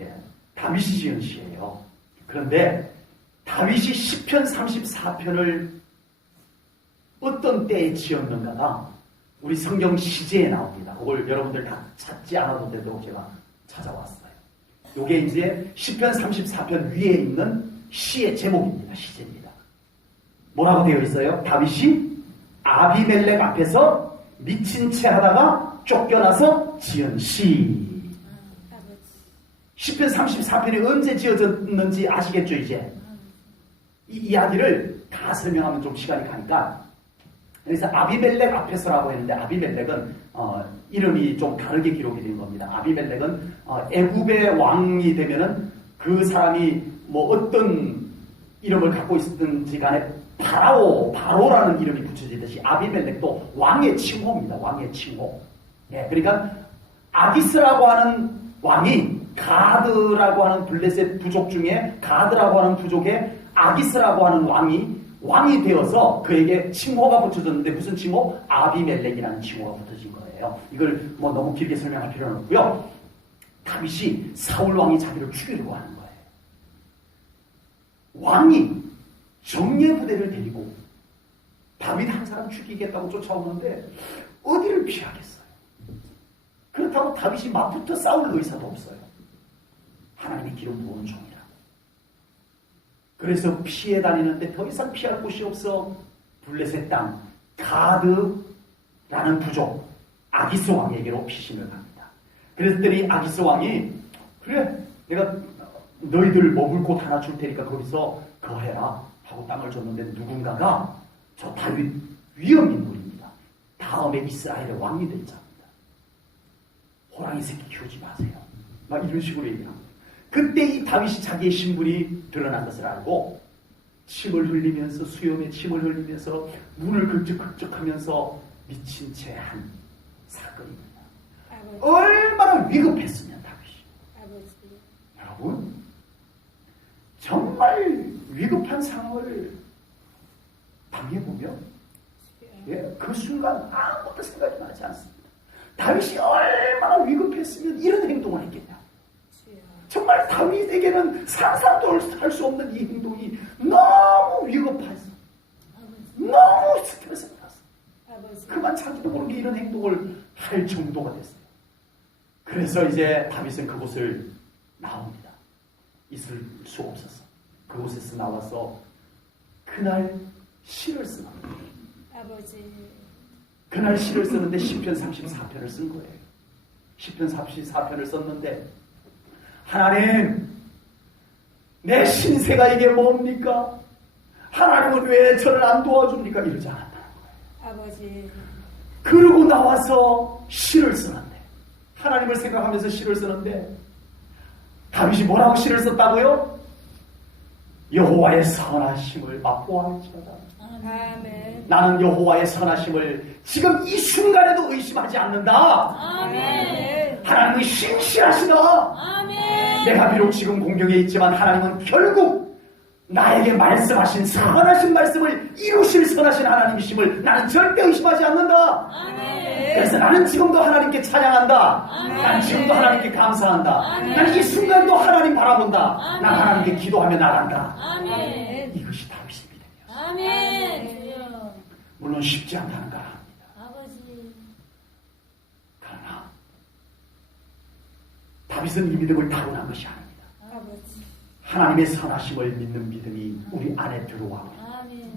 예, 다윗이 지은 시예요. 그런데 다윗이 시편 34편을 어떤 때에 지었는가가 우리 성경 시제에 나옵니다. 그걸 여러분들 다 찾지 않아도 돼도 제가 찾아왔어요. 이게 이제 시편 34편 위에 있는 시의 제목입니다. 시제입니다. 뭐라고 되어 있어요? 다윗이 아비멜렉 앞에서 미친 채 하다가 쫓겨나서 지은 시. 시편 34편이 언제 지어졌는지 아시겠죠, 이제? 이 이야기를 다 설명하면 좀 시간이 가니까. 그래서 아비멜렉 앞에서라고 했는데, 아비멜렉은, 이름이 좀 다르게 기록이 된 겁니다. 아비멜렉은, 애굽의 왕이 되면은 그 사람이 뭐 어떤 이름을 갖고 있었든지 간에 바로라는 이름이 붙여지듯이 아비멜렉도 왕의 칭호입니다. 왕의 칭호. 예, 그러니까 아기스라고 하는 왕이 가드라고 하는 블레셋 부족 중에 가드라고 하는 부족에 아기스라고 하는 왕이 되어서 그에게 칭호가 붙여졌는데 무슨 칭호? 아비멜렉이라는 칭호가 붙여진 거예요. 이걸 뭐 너무 길게 설명할 필요는 없고요. 다윗이 사울 왕이 자기를 죽이려고 하는 거예요. 왕이 정예 부대를 데리고 다윗 한 사람 죽이겠다고 쫓아오는데 어디를 피하겠어요? 그렇다고 다윗이 맞붙어 싸울 의사도 없어요. 하나님이 기름 부은 종이라. 그래서 피해 다니는데 더 이상 피할 곳이 없어 블레셋 땅 가드라는 부족 아기스 왕에게로 피신을 갑니다. 그랬더니 아기스 왕이 그래 내가 너희들 먹을 곳 하나 줄 테니까 거기서 거해라 하고 땅을 줬는데 누군가가 저 다윗 위험 인물입니다. 다음에 이스라엘의 왕이 될 자입니다. 호랑이 새끼 키우지 마세요. 막 이런 식으로 얘기합니다. 그때 이 다윗이 자기의 신분이 드러난 것을 알고 침을 흘리면서 수염에 침을 흘리면서 눈을 긁적긁적하면서 미친 채 한 사건입니다. 얼마나 위급했으면 다윗이. 여러분 정말 위급한 상황을 당해보면 그 순간 아무것도 생각이 나지 않습니다. 다윗이 얼마나 위급했으면 이런 행동을 했겠냐. 정말 다윗에게는 상상도 할 수 없는 이 행동이 너무 위급해서 너무 스트레스를 받았어. 그만 자기도 모르게 이런 행동을 할 정도가 됐어요. 그래서 이제 다윗은 그곳을 나옵니다. 있을 수 없었어. 그곳에서 나와서 그날 시를 쓰는 거예요. 그날 시를 쓰는데 시편 34편을 쓴 거예요. 시편 34편을 썼는데 하나님 내 신세가 이게 뭡니까? 하나님은 왜 저를 안 도와줍니까? 이러지 않았다는 거예요. 그러고 나와서 시를 쓰는데 하나님을 생각하면서 시를 쓰는데 다윗이 뭐라고 시를 썼다고요? 여호와의 선하심을 맛보아할지어다. 아멘. 나는 여호와의 선하심을 지금 이 순간에도 의심하지 않는다. 아멘. 하나님은 신실하시다. 아멘. 내가 비록 지금 공경에 있지만 하나님은 결국 나에게 말씀하신 선하신 말씀을 이루실 선하신 하나님이심을 나는 절대 의심하지 않는다. 아멘. 그래서 나는 지금도 하나님께 찬양한다. 아멘. 난 지금도 하나님께 감사한다. 아멘. 난 이 순간도 하나님 바라본다. 아멘. 난 하나님께 기도하며 나간다. 아멘. 이것이 다윗의 믿음이었어요. 아멘. 주여. 물론 쉽지 않다는 걸 압니다. 아버지. 그러나 다윗은 이 믿음을 타고난 것이 아닙니다. 아버지. 하나님의 선하심을 믿는 믿음이 우리 안에 들어와. 아멘.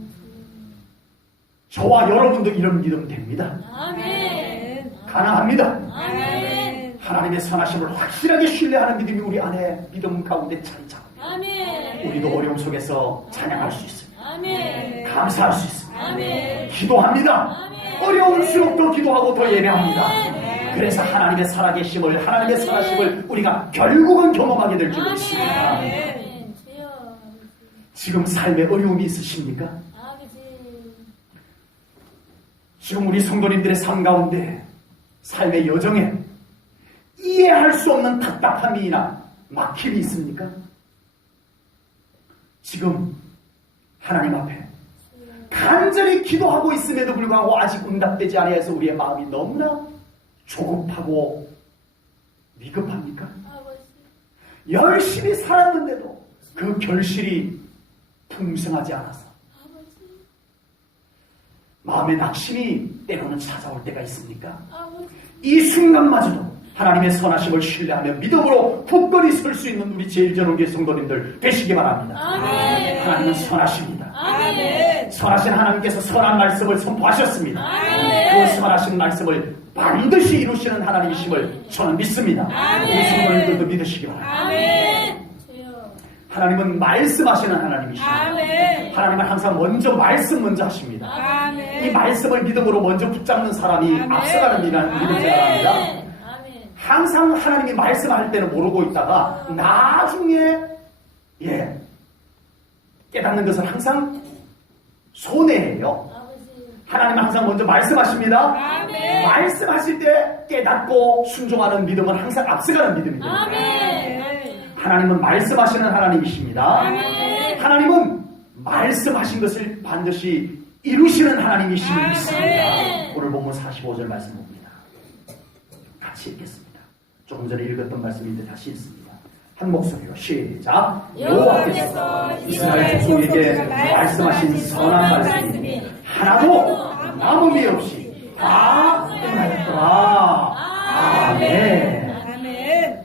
저와 여러분도 이런 믿음 됩니다. 아멘. 가능합니다. 아멘. 하나님의 선하심을 확실하게 신뢰하는 믿음이 우리 안에 믿음 가운데 자리 잡습니다. 아멘. 우리도 어려움 속에서 찬양할 수 있습니다. 아멘. 감사할 수 있습니다. 아멘. 기도합니다. 아멘. 어려울수록 더 기도하고 더 예배합니다. 아멘. 그래서 하나님의 살아계심을 하나님의 선하심을 우리가 결국은 경험하게 될 줄 믿습니다. 아멘. 주여. 지금 삶에 어려움이 있으십니까? 아버지. 지금 우리 성도님들의 삶 가운데 삶의 여정에 이해할 수 없는 답답함이나 막힘이 있습니까? 지금 하나님 앞에 간절히 기도하고 있음에도 불구하고 아직 응답되지 아니해서 우리의 마음이 너무나 조급하고 위급합니까? 아버지. 열심히 살았는데도 그 결실이 풍성하지 않아서 아버지. 마음의 낙심이 때로는 찾아올 때가 있습니까? 아버지. 이 순간마저도 하나님의 선하심을 신뢰하며 믿음으로 굳건히 설 수 있는 우리 제일전원교회 성도님들 되시기 바랍니다. 아멘. 하나님은 선하십니다. 아멘. 선하신 하나님께서 선한 말씀을 선포하셨습니다. 아멘. 그 선하신 말씀을 반드시 이루시는 하나님이심을 저는 믿습니다. 아멘. 우리 성도님들도 믿으시기 바랍니다. 아멘. 주여. 하나님은 말씀하시는 하나님이십니다. 아멘. 하나님은 항상 먼저 말씀 먼저 하십니다. 아멘. 이 말씀을 믿음으로 먼저 붙잡는 사람이 아멘. 앞서가는 믿음을 아멘. 합니다. 아멘. 항상 하나님이 말씀할 때는 모르고 있다가 나중에 깨닫는 것은 항상 손해예요. 아버지. 하나님은 항상 먼저 말씀하십니다. 아멘. 말씀하실 때 깨닫고 순종하는 믿음은 항상 앞서가는 믿음입니다. 아멘. 아멘. 하나님은 말씀하시는 하나님이십니다. 아멘. 하나님은 말씀하신 것을 반드시 이루시는 하나님이심을 아멘. 믿습니다. 오늘 본문 45절 말씀 봅니다. 같이 읽겠습니다. 조금 전에 읽었던 말씀인데 다시 읽습니다. 한 목소리로 시작. 여호와께서 이스라엘 족속에게 말씀하신 선한 말씀이 하나도 남음이 없이 다 끝났더라. 아멘. 아멘.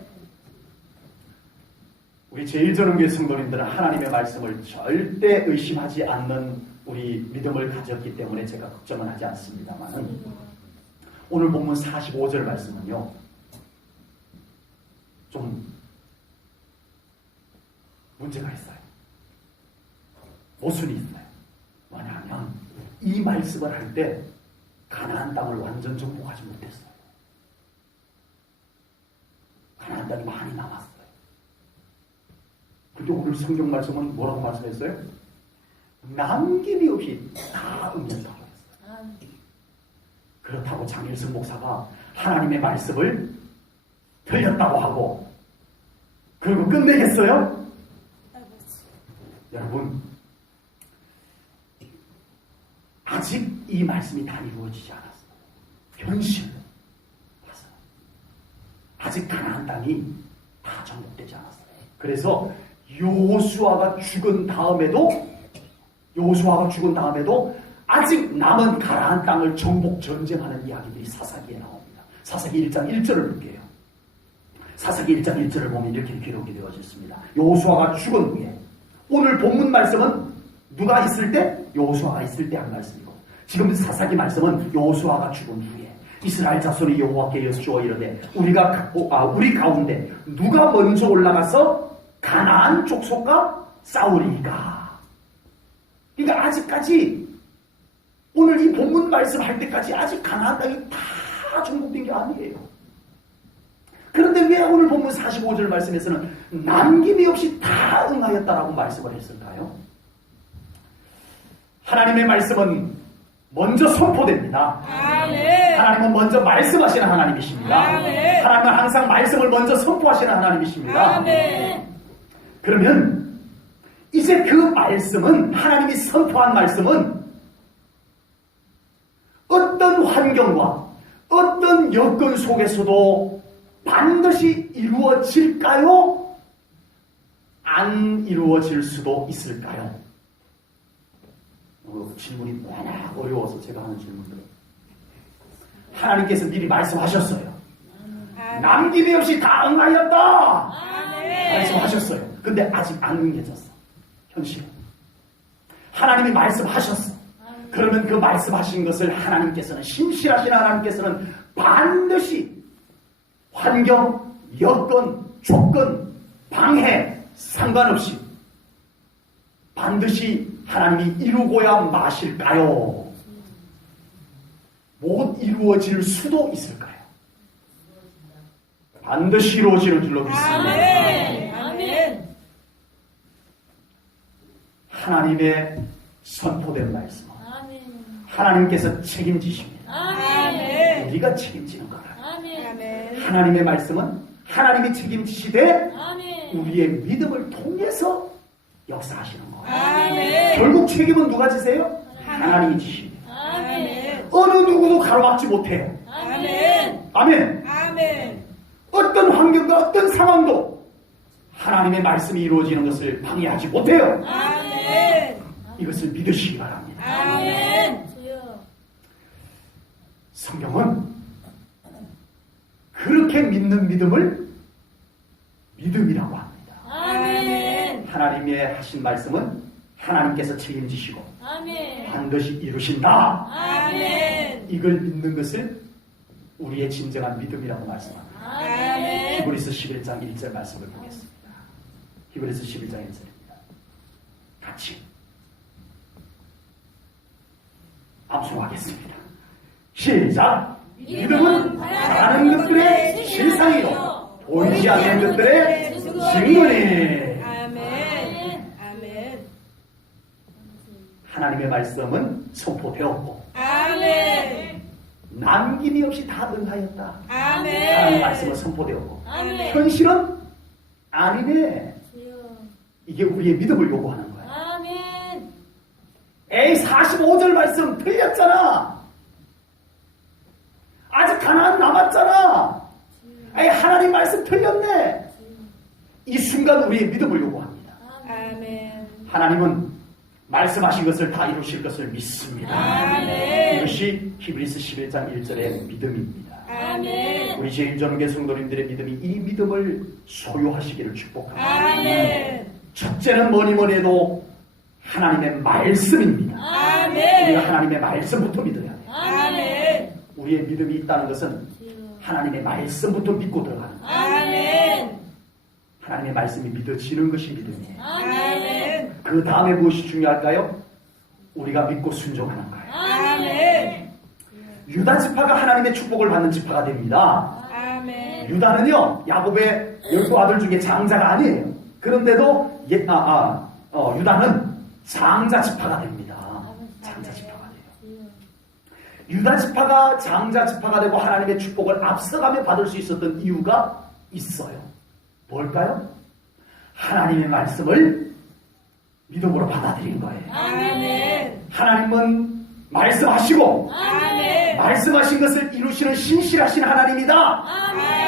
우리 제1전원교회 성도님들은 하나님의 말씀을 절대 의심하지 않는 우리 믿음을 가졌기 때문에 제가 걱정은 하지 않습니다만 오늘 본문 45절 말씀은요 좀 문제가 있어요. 모순이 있어요. 뭐냐면 이 말씀을 할 때 가나안 땅을 완전 정복하지 못했어요. 가나안 땅이 많이 남았어요. 근데 오늘 성경 말씀은 뭐라고 말씀했어요? 남김이 없이 다 응했다고 했어요. 그렇다고 장일승 목사가 하나님의 말씀을 들렸다고 하고 그리고 끝내겠어요? 여러분 아직 이 말씀이 다 이루어지지 않았어요. 현실로 봐서 아직 가나안 땅이 다 정복되지 않았어요. 그래서 여호수아가 죽은 다음에도 아직 남은 가나안 땅을 정복 전쟁하는 이야기들이 사사기에 나옵니다. 사사기 1장 1절을 볼게요. 사사기 1장 1절을 보면 이렇게 기록이 되어져 있습니다. 여호수아가 죽은 후에 오늘 본문 말씀은 누가 있을 때? 여호수아가 있을 때 한 말씀이고 지금 사사기 말씀은 여호수아가 죽은 후에 이스라엘 자손이 여호와께 여쭈어 이르되 우리 가운데 누가 먼저 올라가서 가나안 족속과 싸우리이까. 그러니까 아직까지 오늘 이 본문 말씀할 때까지 아직 가나안 땅이 다 정복된 게 아니에요. 그런데 왜 오늘 본문 45절 말씀에서는 남김이 없이 다 응하였다라고 말씀을 했을까요? 하나님의 말씀은 먼저 선포됩니다. 아멘. 하나님은 먼저 말씀하시는 하나님이십니다. 아멘. 하나님은 항상 말씀을 먼저 선포하시는 하나님이십니다. 아멘. 그러면 이제 그 말씀은 하나님이 선포한 말씀은 어떤 환경과 어떤 여건 속에서도 반드시 이루어질까요? 안 이루어질 수도 있을까요? 질문이 워낙 어려워서 제가 하는 질문들. 하나님께서 미리 말씀하셨어요. 남김이 없이 다 응하였다. 말씀하셨어요. 근데 아직 안 응해졌어. 현실. 하나님이 말씀하셨어. 그러면 그 말씀하신 것을 하나님께서는 신실하신 하나님께서는 반드시 환경, 여건, 조건, 방해 상관없이 반드시 하나님이 이루고야 마실까요? 못 이루어질 수도 있을까요? 반드시 이루어지는 줄로 믿습니다. 아멘. 아멘. 하나님의 선포된 말씀. 아멘. 하나님께서 책임지십니다. 아멘. 우리가 책임지는 거라. 아멘. 아멘. 하나님의 말씀은 하나님이 책임지시되 아멘. 우리의 믿음을 통해서 역사하시는 거예요. 아멘. 결국 책임은 누가 지세요? 하나님이 지십니다. 아멘. 어느 누구도 가로막지 못해요. 아멘. 아멘. 아멘. 어떤 환경과 어떤 상황도 하나님의 말씀이 이루어지는 것을 방해하지 못해요. 아멘. 이것을 믿으시기 바랍니다. 아멘. 주여. 성경은 그렇게 믿는 믿음을 믿음이라고 합니다. 아멘. 하나님의 하신 말씀은 하나님께서 책임지시고 아멘. 반드시 이루신다. 아멘. 이걸 믿는 것을 우리의 진정한 믿음이라고 말씀합니다. 아멘. 히브리서 11장 1절 말씀을 보겠습니다. 히브리서 11장 1절입니다. 같이 암송하겠습니다. 시작! 믿음은 바라는 것들의 실상이요 보이지 않는 것들의 증거니. 아멘. 아멘. 하나님의 말씀은 선포되었고 아멘. 남김이 없이 다 응하였다. 아멘. 하나님의 말씀은 선포되었고 아멘. 현실은 아니네. 주여. 이게 우리의 믿음을 요구하는 거야. 아멘. 에이 45절 말씀 틀렸잖아. 아직 가나안 남았잖아. 에이 하나님 말씀 틀렸네. 이 순간 우리의 믿음을 요구합니다. 아멘. 하나님은 말씀하신 것을 다 이루실 것을 믿습니다. 아멘. 이것이 히브리서 11장 1절의 믿음입니다. 아멘. 우리 제1전후계 성도님들의 믿음이 이 믿음을 소유하시기를 축복합니다. 아멘. 첫째는 뭐니 해도 하나님의 말씀입니다. 아멘. 우리가 하나님의 말씀부터 믿어야 돼요. 아멘. 우리의 믿음이 있다는 것은 하나님의 말씀부터 믿고 들어가는 거예요. 아멘. 하나님의 말씀이 믿어지는 것이 믿음이에요. 아멘. 그 다음에 무엇이 중요할까요? 우리가 믿고 순종하는 거예요. 아멘. 유다 지파가 하나님의 축복을 받는 지파가 됩니다. 아멘. 유다는요, 야곱의 12아들 중에 장자가 아니에요. 그런데도 유다는 장자 지파가 됩니다. 장자 지파가 돼요. 유다 지파가 장자 지파가 되고 하나님의 축복을 앞서가며 받을 수 있었던 이유가 있어요. 뭘까요? 하나님의 말씀을 믿음으로 받아들인 거예요. 아멘. 하나님은 말씀하시고 아멘. 말씀하신 것을 이루시는 신실하신 하나님이다.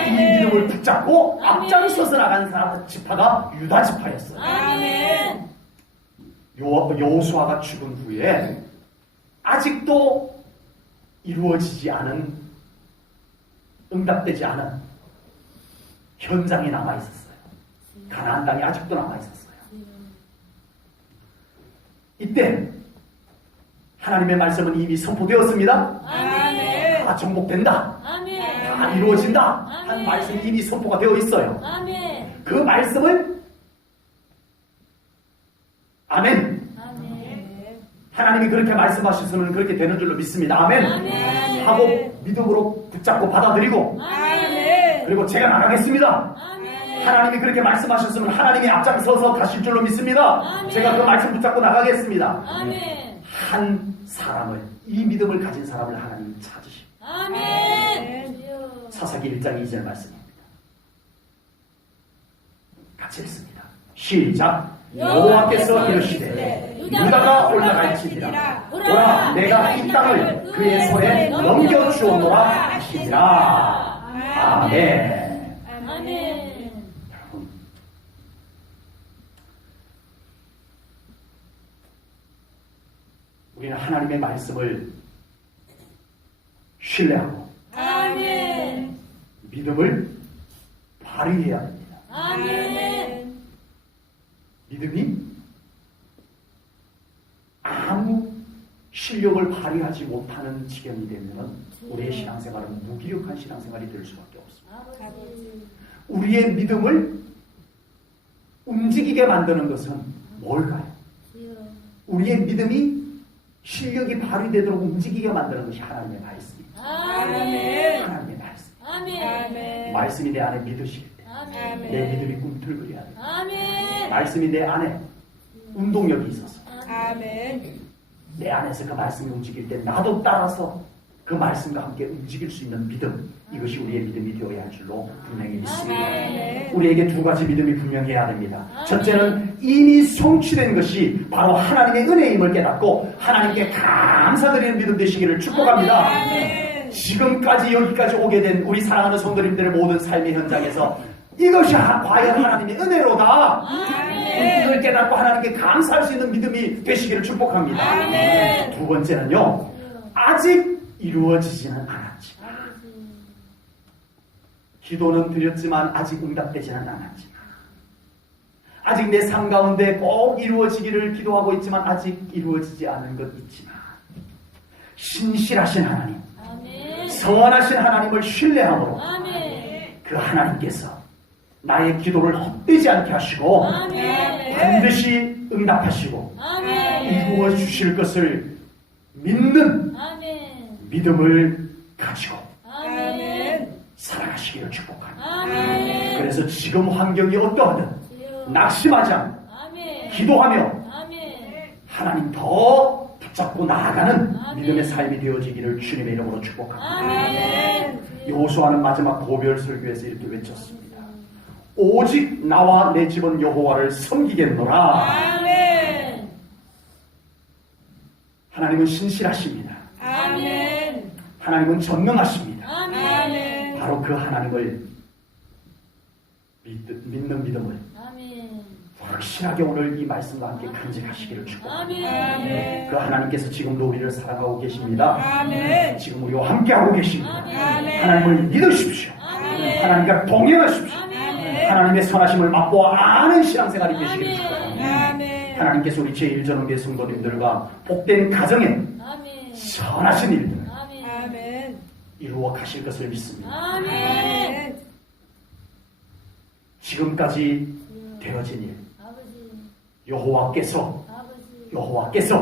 이 믿음을 붙잡고 앞장서서 나간 지파가 유다 지파였어요. 아멘. 여호수아가 죽은 후에 아직도 이루어지지 않은, 응답되지 않은 현장이 남아 있었어요. 가나안 땅이 아직도 남아 있었어요. 이때 하나님의 말씀은 이미 선포되었습니다. 아멘. 다 정복된다. 아멘. 다 이루어진다. 한 아멘. 말씀이 이미 선포가 되어 있어요. 아멘. 그 말씀을 아멘. 아멘. 하나님이 그렇게 말씀하셨으면 그렇게 되는 줄로 믿습니다. 아멘. 아멘. 하고 믿음으로 붙잡고 받아들이고 아멘. 그리고 제가 나가겠습니다. 아멘. 하나님이 그렇게 말씀하셨으면 하나님이 앞장서서 가실 줄로 믿습니다. 아멘. 제가 그 말씀 붙잡고 나가겠습니다. 아멘. 한 사람을, 이 믿음을 가진 사람을 하나님이 찾으십니다. 아멘. 사사기 1장 2절 말씀입니다. 같이 읽습니다. 시작. 여호와께서 이르시되 유다가 올라갈지니라 오라 내가 이 땅을 그의 손에 넘겨주오노라 하시니라. 아멘. 아멘. 여러분, 우리는 하나님의 말씀을 신뢰하고 아멘. 믿음을 발휘해야 됩니다. 아멘. 믿음이 아무 실력을 발휘하지 못하는 지경이 되면 우리의 신앙생활은 무기력한 신앙생활이 될 수밖에 없습니다. 우리의 믿음을 움직이게 만드는 것은 뭘까요? 우리의 믿음이 실력이 발휘되도록 움직이게 만드는 것이 하나님의 말씀입니다. 아멘. 하나님의 말씀. 아멘. 말씀이 내 안에 믿으실 때 아멘. 내 믿음이 꿈틀거려야 돼요. 아멘. 말씀이 내 안에 운동력이 있어서 아멘. 내 안에서 그 말씀이 움직일 때 나도 따라서 그 말씀과 함께 움직일 수 있는 믿음, 이것이 우리의 믿음이 되어야 할 줄로 분명히 믿습니다. 아멘. 우리에게 두 가지 믿음이 분명해야 됩니다. 첫째는 이미 성취된 것이 바로 하나님의 은혜임을 깨닫고 하나님께 감사드리는 믿음 되시기를 축복합니다. 아멘. 지금까지 여기까지 오게 된 우리 사랑하는 성도님들의 모든 삶의 현장에서 이것이 과연 하나님의 은혜로다. 아멘. 이걸 깨닫고 하나님께 감사할 수 있는 믿음이 되시기를 축복합니다. 아멘. 두 번째는요, 아직 이루어지지는 않았지만, 기도는 드렸지만 아직 응답되지는 않았지만, 아직 내 삶 가운데 꼭 이루어지기를 기도하고 있지만 아직 이루어지지 않은 것 있지만 신실하신 하나님, 아멘. 선하신 하나님을 신뢰함으로 아멘. 그 하나님께서 나의 기도를 헛되지 않게 하시고 아멘. 반드시 응답하시고 아멘. 이루어 주실 것을 믿는 아멘. 믿음을 가지고 아멘. 살아가시기를 축복합니다. 아멘. 그래서 지금 환경이 어떠하든 주여. 낙심하지 않고 아멘. 기도하며 아멘. 하나님 더 붙잡고 나아가는 아멘. 믿음의 삶이 되어지기를 주님의 이름으로 축복합니다. 아멘. 여호수아는 마지막 고별 설교에서 이렇게 외쳤습니다. 오직 나와 내 집은 여호와를 섬기겠노라. 아멘. 하나님은 신실하십니다. 아멘. 하나님은 전능하십니다. 아멘. 바로 그 하나님을 믿는 믿음을 아멘. 확실하게 오늘 이 말씀과 함께 간직하시기를 축복합니다. 아멘. 그 하나님께서 지금도 우리를 사랑하고 계십니다. 아멘. 지금 우리와 함께하고 계십니다. 아멘. 하나님을 믿으십시오. 아멘. 하나님과 동행하십시오. 아멘. 하나님의 선하심을 맛보아 아는 신앙생활이 되시기를 아멘. 축복합니다. 아멘. 하나님께서 우리 제1전원교회 성도님들과 복된 가정에 아멘. 선하신 일들 아멘. 아멘. 이루어 가실 것을 믿습니다. 아멘. 지금까지 주여. 되어진 일 아버지. 여호와께서 아버지.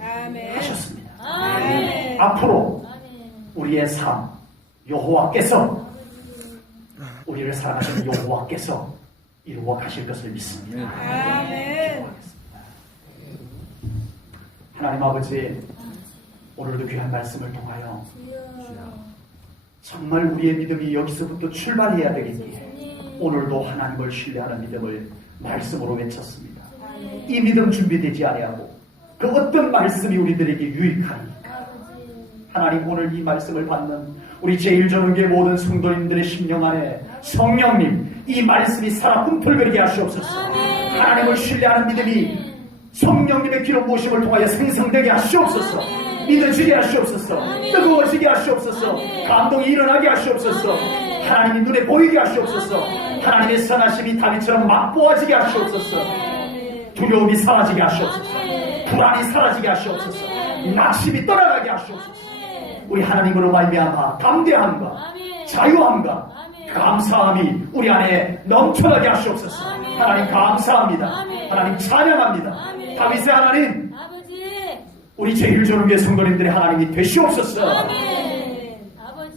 아멘. 하셨습니다. 아멘. 앞으로 아멘. 우리의 삶 여호와께서 아버지. 우리를 사랑하시는 여호와께서 이루어 가실 것을 믿습니다. 아멘. 기도하겠습니다. 하나님 아버지, 오늘도 귀한 말씀을 통하여 주여. 정말 우리의 믿음이 여기서부터 출발해야 되겠기에 주님. 오늘도 하나님을 신뢰하는 믿음을 말씀으로 외쳤습니다. 아멘. 이 믿음 준비되지 아니하고 그 어떤 말씀이 우리들에게 유익하니 아버지. 하나님 오늘 이 말씀을 받는 우리 제1전원교회 모든 성도님들의 심령 안에 성령님 이 말씀이 살아 꿈틀거리게 하시옵소서. 아멘. 하나님을 신뢰하는 믿음이 성령님의 기름 부으심을 통하여 생성되게 하시옵소서. 아멘. 믿어지게 하시옵소서. 아멘. 뜨거워지게 하시옵소서. 아멘. 감동이 일어나게 하시옵소서. 아멘. 하나님이 눈에 보이게 하시옵소서. 아멘. 하나님의 선하심이 다윗처럼 맛보아지게 하시옵소서. 아멘. 두려움이 사라지게 하시옵소서. 아멘. 불안이 사라지게 하시옵소서. 아멘. 낙심이 떠나가게 하시옵소서. 아멘. 우리 하나님으로 말미암아 담대함과 아멘. 자유함과 아멘. 감사함이 우리 안에 넘쳐나게 하시옵소서. 아멘. 하나님 감사합니다. 아멘. 하나님 찬양합니다. 아멘. 다윗의 하나님, 아버지. 우리 제1전원교회 성도님들의 하나님이 되시옵소서. 아멘. 아버지.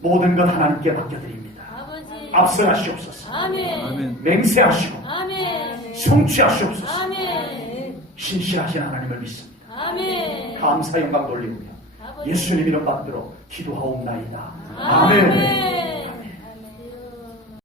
모든 것 하나님께 맡겨드립니다. 아버지. 앞서가시옵소서. 아멘. 맹세하시고 아멘. 성취하시옵소서. 아멘. 신실하신 하나님을 믿습니다. 아멘. 감사 영광 돌리며 아버지. 예수님 이름 받들어 기도하옵나이다. 아멘. 아멘.